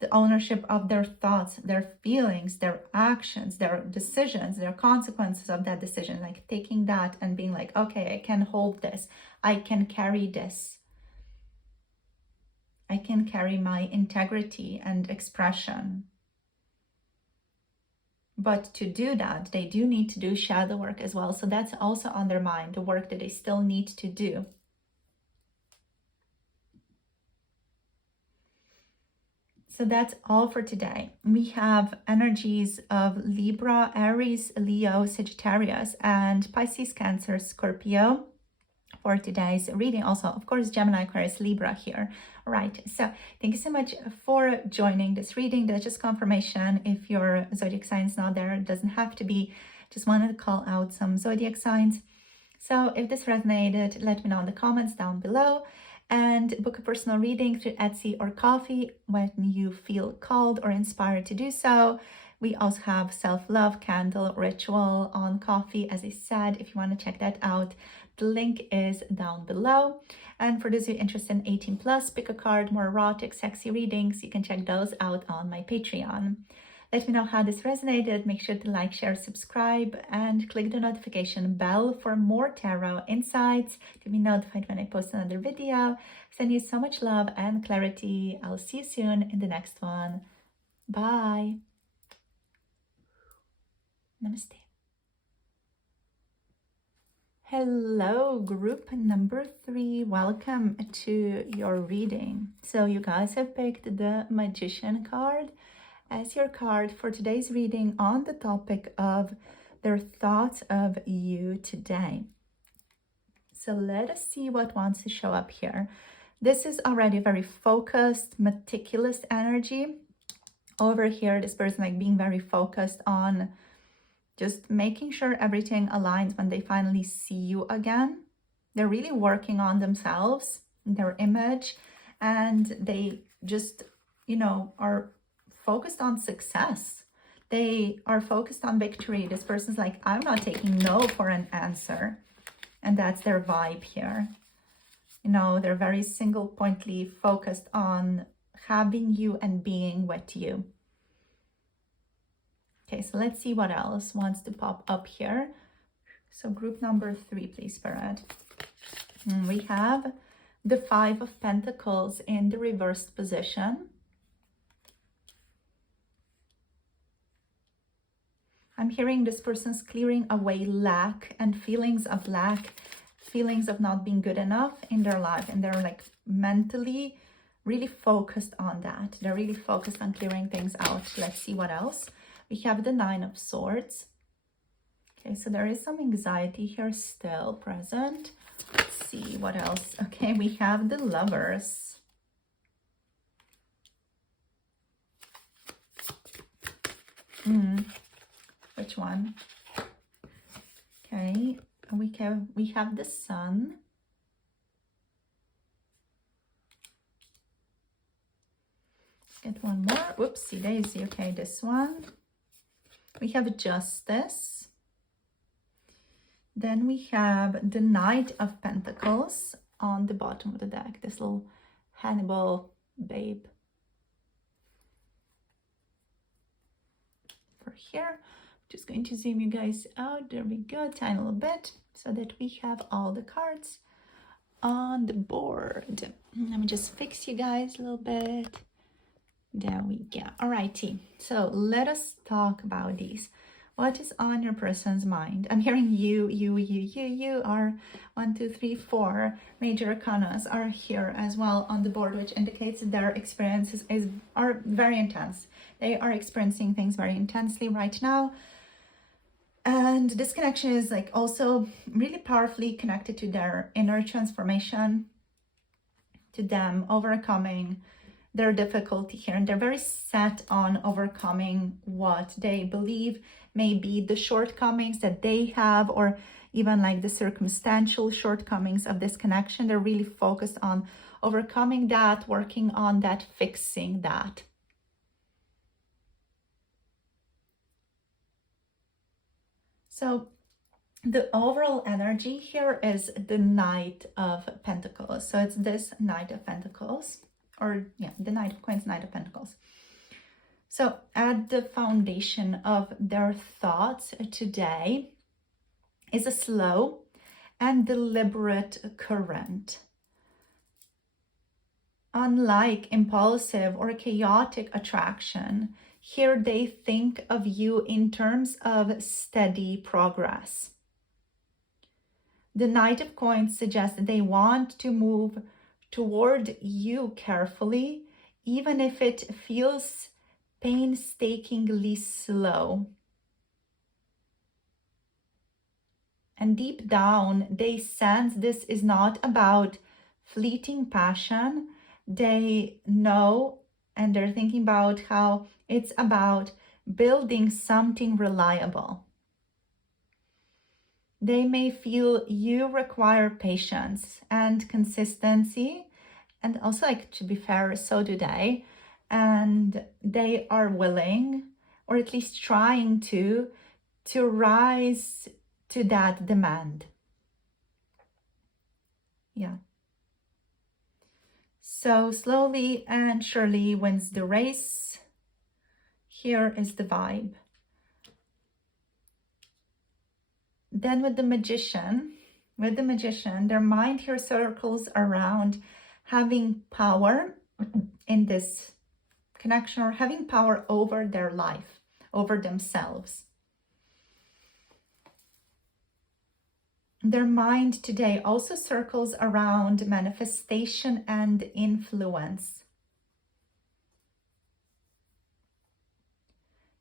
the ownership of their thoughts, their feelings, their actions, their decisions, their consequences of that decision, like taking that and being like, okay, I can hold this, I can carry this, I can carry my integrity and expression. But to do that, they do need to do shadow work as well. So that's also on their mind, the work that they still need to do. So that's all for today. We have energies of Libra, Aries, Leo, Sagittarius, and Pisces, Cancer, Scorpio for today's reading. Also, of course, Gemini, Aquarius, Libra here. All right. So thank you so much for joining this reading. That's just confirmation. If your zodiac sign is not there, it doesn't have to be. Just wanted to call out some zodiac signs. So if this resonated, let me know in the comments down below. And book a personal reading through Etsy or Ko-fi when you feel called or inspired to do so. We also have self-love candle ritual on Ko-fi, as I said, if you want to check that out. The link is down below. And for those of you interested in 18 plus, pick a card, more erotic, sexy readings, you can check those out on my Patreon. Let me know how this resonated. Make sure to like, share, subscribe, and click the notification bell for more tarot insights to be notified when I post another video. Send you so much love and clarity. I'll see you soon in the next one. Bye. Namaste. Hello, group number 3. Welcome to your reading. So you guys have picked the Magician card as your card for today's reading on the topic of their thoughts of you today. So let us see what wants to show up here. This is already a very focused, meticulous energy. Over here, this person like being very focused on just making sure everything aligns when they finally see you again. They're really working on themselves, their image, and they just, you know, are focused on success. They are focused on victory. This person's like, I'm not taking no for an answer. And that's their vibe here. You know, they're very single-pointedly focused on having you and being with you. Okay, so let's see what else wants to pop up here. So group number 3, please, Spirit. We have the 5 of Pentacles in the reversed position. I'm hearing this person's clearing away lack and feelings of lack, feelings of not being good enough in their life. And they're like mentally really focused on that. They're really focused on clearing things out. Let's see what else. We have the 9 of Swords. Okay, so there is some anxiety here still present. Let's see what else. Okay, we have the Lovers. Which one? Okay, we have the Sun. Let's get one more. Whoopsie daisy. Okay, this one. We have Justice. Then we have the Knight of Pentacles on the bottom of the deck. This little Hannibal babe. For here. Just going to zoom you guys out. There we go, tiny little bit, so that we have all the cards. on the board. Let me just fix you guys a little bit. There we go. Alrighty. So let us talk about these. What is on your person's mind? I'm hearing you are 1, 2, 3, 4 major arcanas are here as well on the board, which indicates that their experiences are very intense. They are experiencing things very intensely right now. And this connection is like also really powerfully connected to their inner transformation, to them overcoming their difficulty here. And they're very set on overcoming what they believe may be the shortcomings that they have, or even like the circumstantial shortcomings of this connection. They're really focused on overcoming that, working on that, fixing that. So the overall energy here is the Knight of Pentacles. So it's this Knight of Pentacles, or yeah, the Knight of Coins, Knight of Pentacles. So at the foundation of their thoughts today is a slow and deliberate current. Unlike impulsive or chaotic attraction, here they think of you in terms of steady progress. The Knight of Coins suggests that they want to move toward you carefully, even if it feels painstakingly slow. And deep down, they sense this is not about fleeting passion. They know, and they're thinking about how it's about building something reliable. They may feel you require patience and consistency, and also, like, to be fair, so do they. And they are willing, or at least trying to rise to that demand. Yeah. So slowly and surely wins the race. Here is the vibe. Then with the magician, their mind here circles around having power in this connection, or having power over their life, over themselves. Their mind today also circles around manifestation and influence.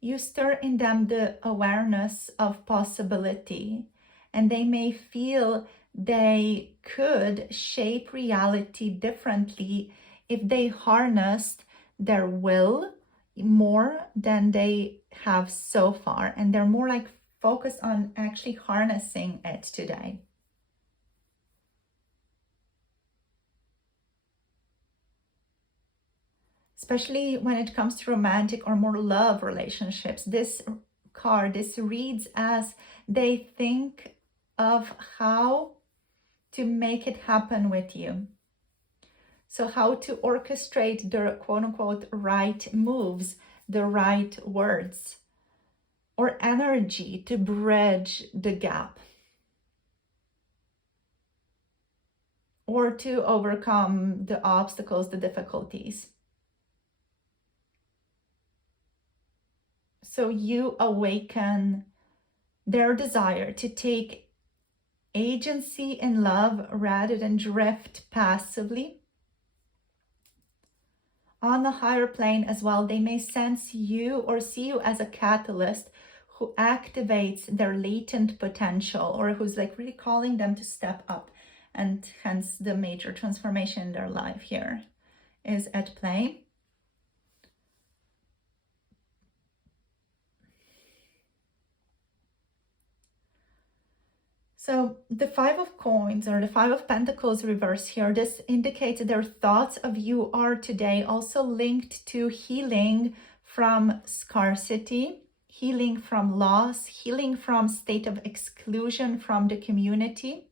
You stir in them the awareness of possibility, and they may feel they could shape reality differently if they harnessed their will more than they have so far, and they're more like focused on actually harnessing it today. Especially when it comes to romantic or more love relationships, this card, this reads as they think of how to make it happen with you. So how to orchestrate the quote-unquote right moves, the right words, or energy to bridge the gap, or to overcome the obstacles, the difficulties. So you awaken their desire to take agency in love rather than drift passively. On the higher plane as well, they may sense you or see you as a catalyst who activates their latent potential, or who's like really calling them to step up, and hence the major transformation in their life here is at play. So the Five of Coins, or the Five of Pentacles reverse here, this indicates their thoughts of you are today also linked to healing from scarcity, healing from loss, healing from state of exclusion from the community.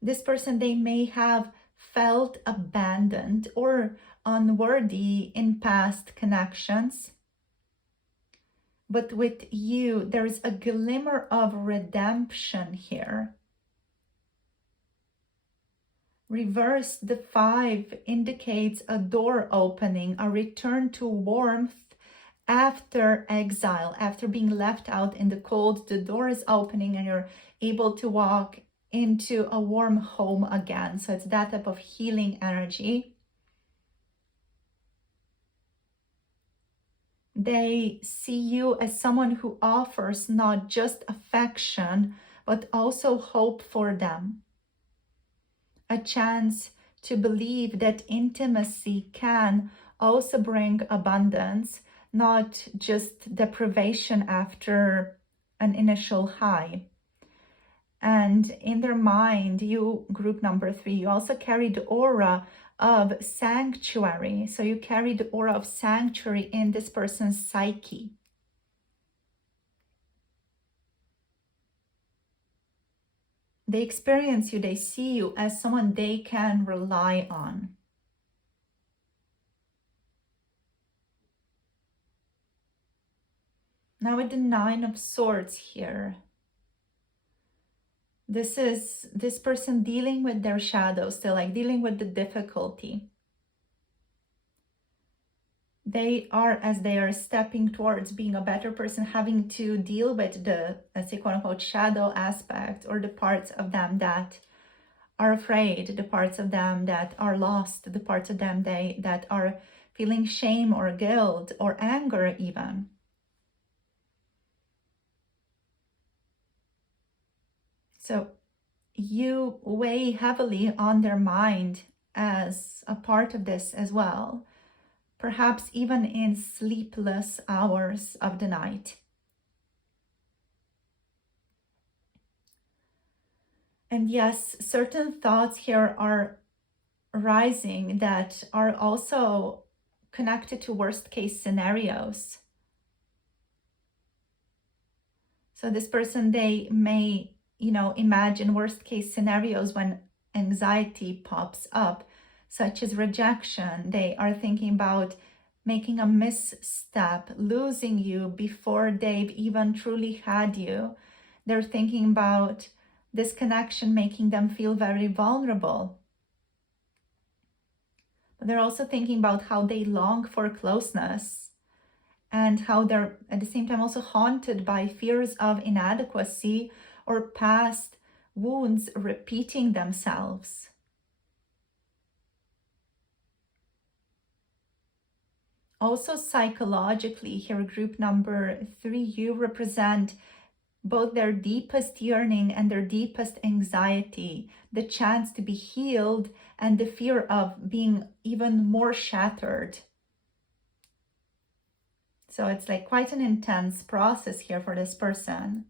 This person, they may have felt abandoned or unworthy in past connections. But with you, there's a glimmer of redemption here. Reverse, the 5 indicates a door opening, a return to warmth after exile, after being left out in the cold. The door is opening and you're able to walk into a warm home again. So it's that type of healing energy. They see you as someone who offers not just affection, but also hope for them. A chance to believe that intimacy can also bring abundance, not just deprivation after an initial high. And in their mind, you, group number 3, you also carry the aura of sanctuary. So you carry the aura of sanctuary in this person's psyche. They experience you, they see you as someone they can rely on. Now with the 9 of Swords here, this is this person dealing with their shadows, still like dealing with the difficulty. They are, as they are stepping towards being a better person, having to deal with the, let's say, quote unquote, shadow aspect, or the parts of them that are afraid, the parts of them that are lost, the parts of them that are feeling shame or guilt or anger even. So you weigh heavily on their mind as a part of this as well. Perhaps even in sleepless hours of the night. And yes, certain thoughts here are rising that are also connected to worst case scenarios. So this person, they may, imagine worst case scenarios when anxiety pops up, such as rejection. They are thinking about making a misstep, losing you before they've even truly had you. They're thinking about this connection making them feel very vulnerable. But they're also thinking about how they long for closeness and how they're at the same time also haunted by fears of inadequacy or past wounds repeating themselves. Also psychologically, here, group number 3, you represent both their deepest yearning and their deepest anxiety, the chance to be healed and the fear of being even more shattered. So it's like quite an intense process here for this person.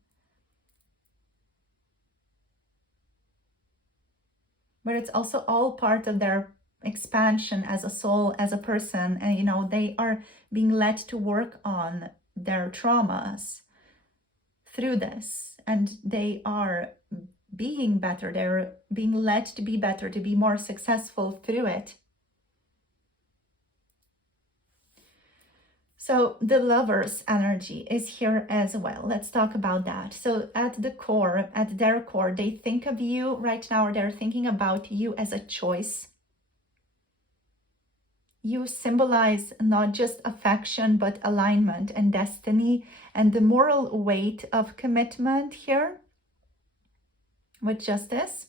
But it's also all part of their expansion as a soul, as a person. And, they are being led to work on their traumas through this. And they are being better. They're being led to be better, to be more successful through it. So the Lover's energy is here as well. Let's talk about that. So at their core, they think of you right now, or they're thinking about you as a choice. You symbolize not just affection, but alignment and destiny and the moral weight of commitment here with Justice.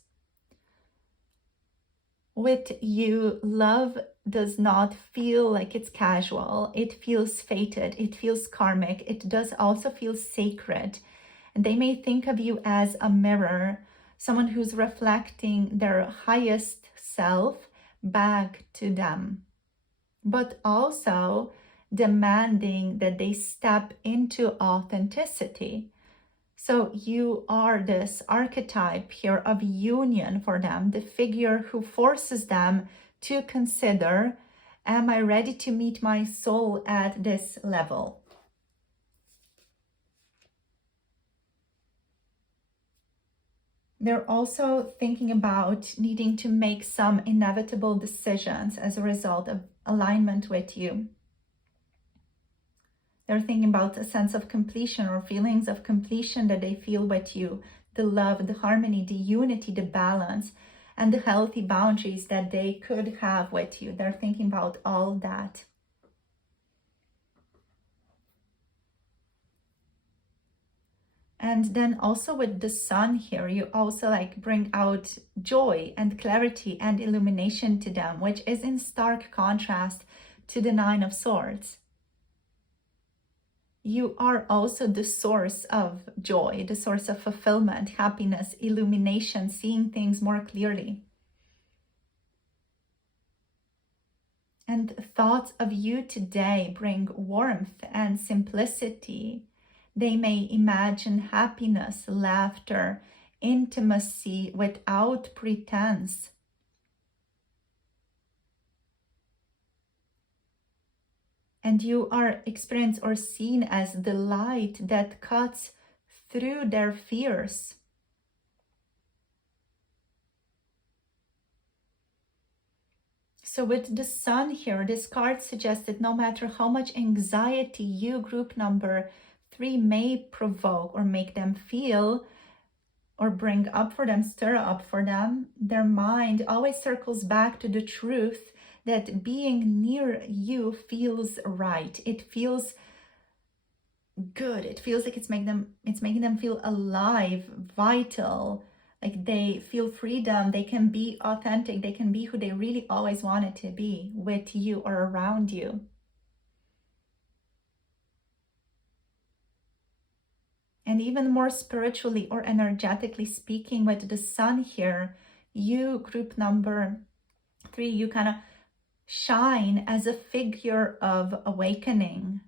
With you, love does not feel like it's casual. It feels fated. It feels karmic. It does also feel sacred. And they may think of you as a mirror, someone who's reflecting their highest self back to them, but also demanding that they step into authenticity. So you are this archetype here of union for them, the figure who forces them to consider, am I ready to meet my soul at this level? They're also thinking about needing to make some inevitable decisions as a result of alignment with you. They're thinking about a sense of completion or feelings of completion that they feel with you, the love, the harmony, the unity, the balance. and the healthy boundaries that they could have with you. They're thinking about all that. And then also with the sun here, you also like bring out joy and clarity and illumination to them, which is in stark contrast to the Nine of Swords. You are also the source of joy, the source of fulfillment, happiness, illumination, seeing things more clearly. And thoughts of you today bring warmth and simplicity. They may imagine happiness, laughter, intimacy without pretense. And you are experienced or seen as the light that cuts through their fears. So with the sun here, this card suggests that no matter how much anxiety you, group number 3, may provoke or make them feel or bring up for them, stir up for them, their mind always circles back to the truth that being near you feels right. It feels good. It feels like it's making them feel alive, vital, like they feel freedom. They can be authentic. They can be who they really always wanted to be with you or around you. And even more spiritually or energetically speaking, with the sun here, you, group number 3, you kind of shine as a figure of awakening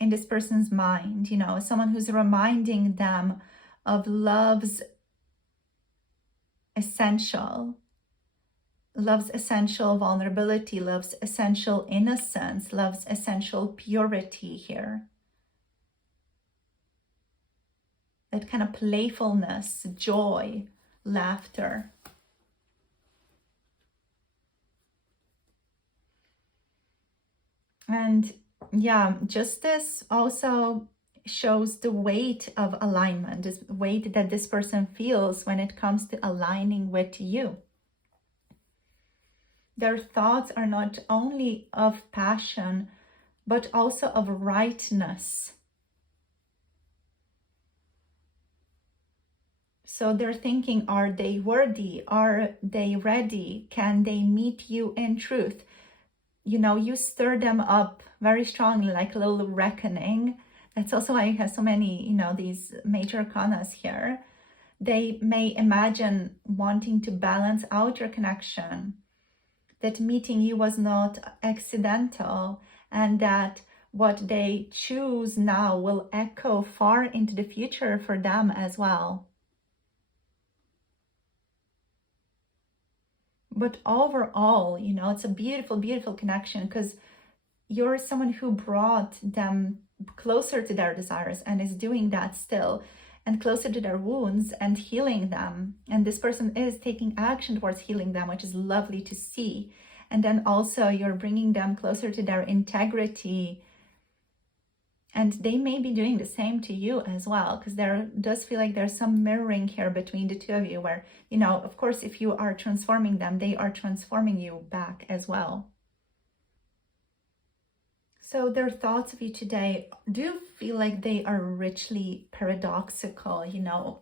in this person's mind, you know, someone who's reminding them of love's essential vulnerability, love's essential innocence, love's essential purity here. That kind of playfulness, joy, laughter. And yeah, justice also shows the weight of alignment, this weight that this person feels when it comes to aligning with you. Their thoughts are not only of passion, but also of rightness. So they're thinking, are they worthy? Are they ready? Can they meet you in truth? You know, you stir them up very strongly, like a little reckoning. That's also why you have so many, you know, these major arcanas here. They may imagine wanting to balance out your connection, that meeting you was not accidental, and that what they choose now will echo far into the future for them as well. But overall, you know, it's a beautiful, beautiful connection, because you're someone who brought them closer to their desires and is doing that still, and closer to their wounds and healing them. And this person is taking action towards healing them, which is lovely to see. And then also you're bringing them closer to their integrity. And they may be doing the same to you as well, because there does feel like there's some mirroring here between the two of you where, you know, of course, if you are transforming them, they are transforming you back as well. So their thoughts of you today do feel like they are richly paradoxical, you know.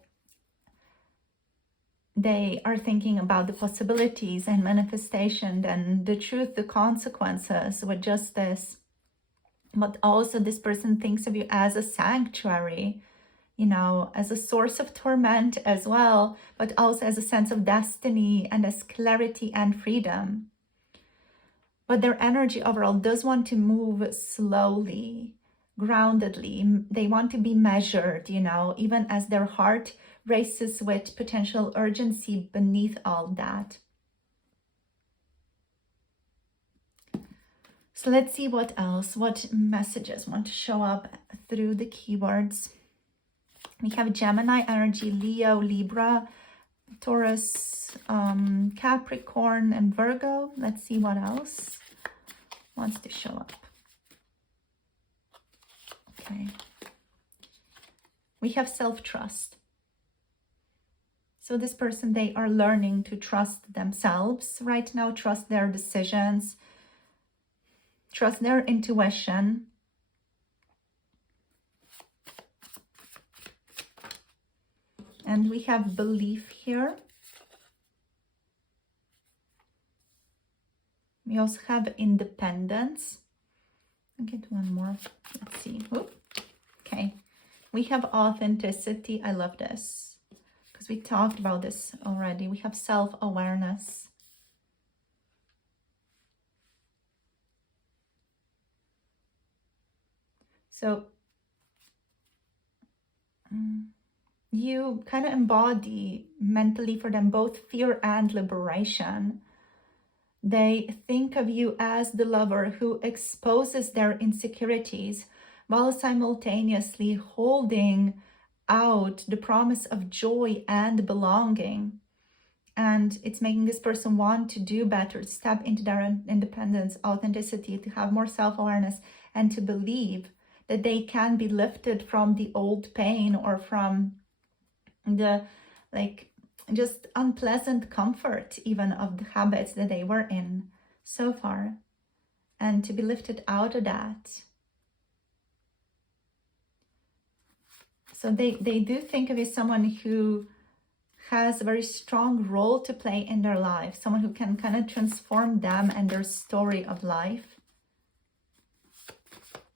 They are thinking about the possibilities and manifestation and the truth, the consequences with justice. But also this person thinks of you as a sanctuary, you know, as a source of torment as well, but also as a sense of destiny and as clarity and freedom. But their energy overall does want to move slowly, groundedly. They want to be measured, you know, even as their heart races with potential urgency beneath all that. So let's see what else, what messages want to show up through the keywords. We have Gemini energy, Leo, Libra, Taurus, Capricorn, and Virgo. Let's see what else wants to show up. Okay. We have self-trust. So this person, they are learning to trust themselves right now, trust their decisions, trust their intuition. And we have belief here. We also have independence. I'll get one more. Let's see. Oop. Okay. We have authenticity. I love this because we talked about this already. We have self-awareness. So you kind of embody mentally for them both fear and liberation. They think of you as the lover who exposes their insecurities while simultaneously holding out the promise of joy and belonging. And it's making this person want to do better, step into their independence, authenticity, to have more self-awareness, and to believe that they can be lifted from the old pain or from the just unpleasant comfort even of the habits that they were in so far, and to be lifted out of that. So they do think of you as someone who has a very strong role to play in their life, someone who can kind of transform them and their story of life.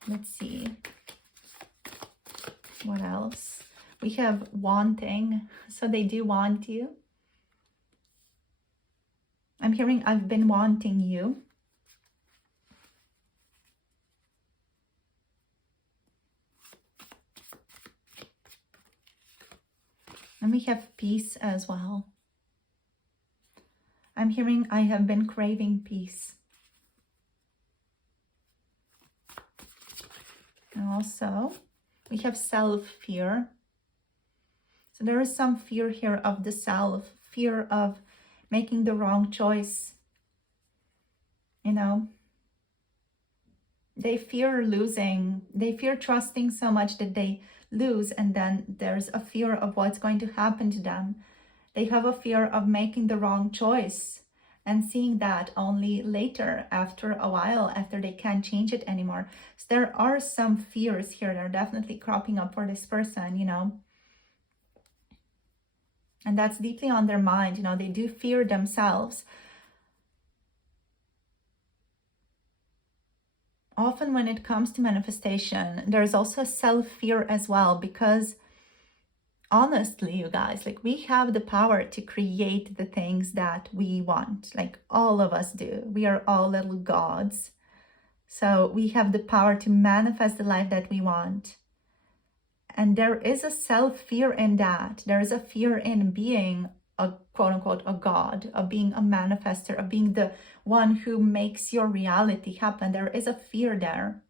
Let's see. What else? We have wanting. So they do want you. I'm hearing I've been wanting you. And we have peace as well. I'm hearing I have been craving peace. And also, we have self-fear. So there is some fear here of the self, fear of making the wrong choice. You know, they fear losing, they fear trusting so much that they lose, and then there's a fear of what's going to happen to them. They have a fear of making the wrong choice and seeing that only later, after a while, after they can't change it anymore. So there are some fears here that are definitely cropping up for this person, you know. And that's deeply on their mind, you know, they do fear themselves. Often when it comes to manifestation, there's also self-fear as well, because honestly, you guys, like, we have the power to create the things that we want. Like, all of us do. We are all little gods. So we have the power to manifest the life that we want. And there is a self-fear in that. There is a fear in being a quote-unquote a god, of being a manifester, of being the one who makes your reality happen. There is a fear there.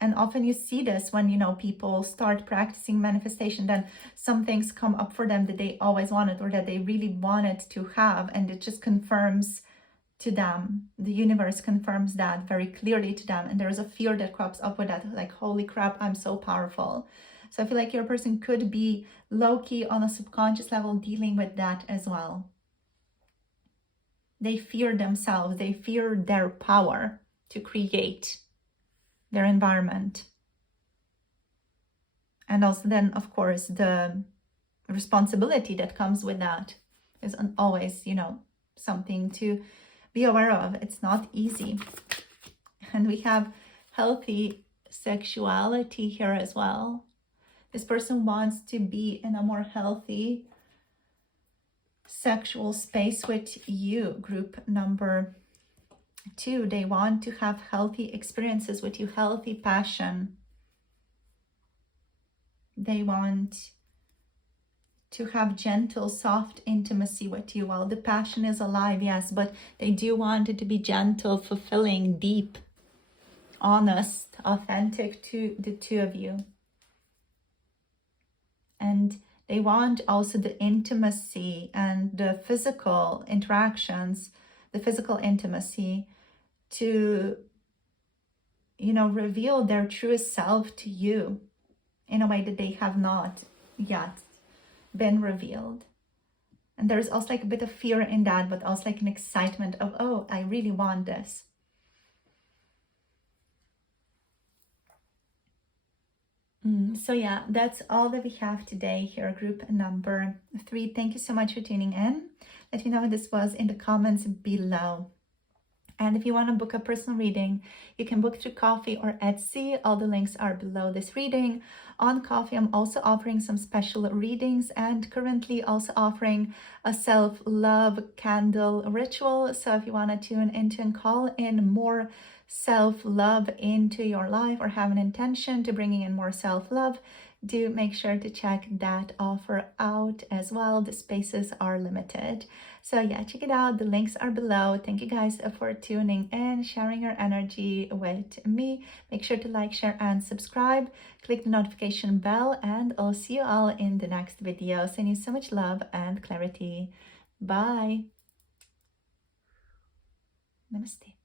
And often you see this when, you know, people start practicing manifestation, then some things come up for them that they always wanted or that they really wanted to have, and it just confirms to them. The universe confirms that very clearly to them, and there's a fear that crops up with that, like, holy crap, I'm so powerful. So I feel like your person could be low-key on a subconscious level dealing with that as well. They fear themselves, they fear their power to create their environment. And also then, of course, the responsibility that comes with that is always, you know, something to be aware of. It's not easy. And we have healthy sexuality here as well. This person wants to be in a more healthy sexual space with you, group number 2. They want to have healthy experiences with you, healthy passion. They want to have gentle, soft intimacy with you. Well, the passion is alive, yes, but they do want it to be gentle, fulfilling, deep, honest, authentic to the two of you. And they want also the intimacy and the physical interactions, the physical intimacy, to, you know, reveal their truest self to you in a way that they have not yet. been revealed. And there's also like a bit of fear in that, but also like an excitement of, oh, I really want this. So yeah, that's all that we have today here, group number 3. Thank you so much for tuning in. Let me know how this was in the comments below. And if you want to book a personal reading, you can book through Coffee or Etsy. All the links are below this reading. On Coffee, I'm also offering some special readings and currently also offering a self-love candle ritual. So if you want to tune into and call in more self-love into your life or have an intention to bringing in more self-love, do make sure to check that offer out as well. The spaces are limited. So yeah, check it out. The links are below. Thank you guys for tuning in, sharing your energy with me. Make sure to like, share, and subscribe. Click the notification bell, and I'll see you all in the next video. Sending you so much love and clarity. Bye. Namaste.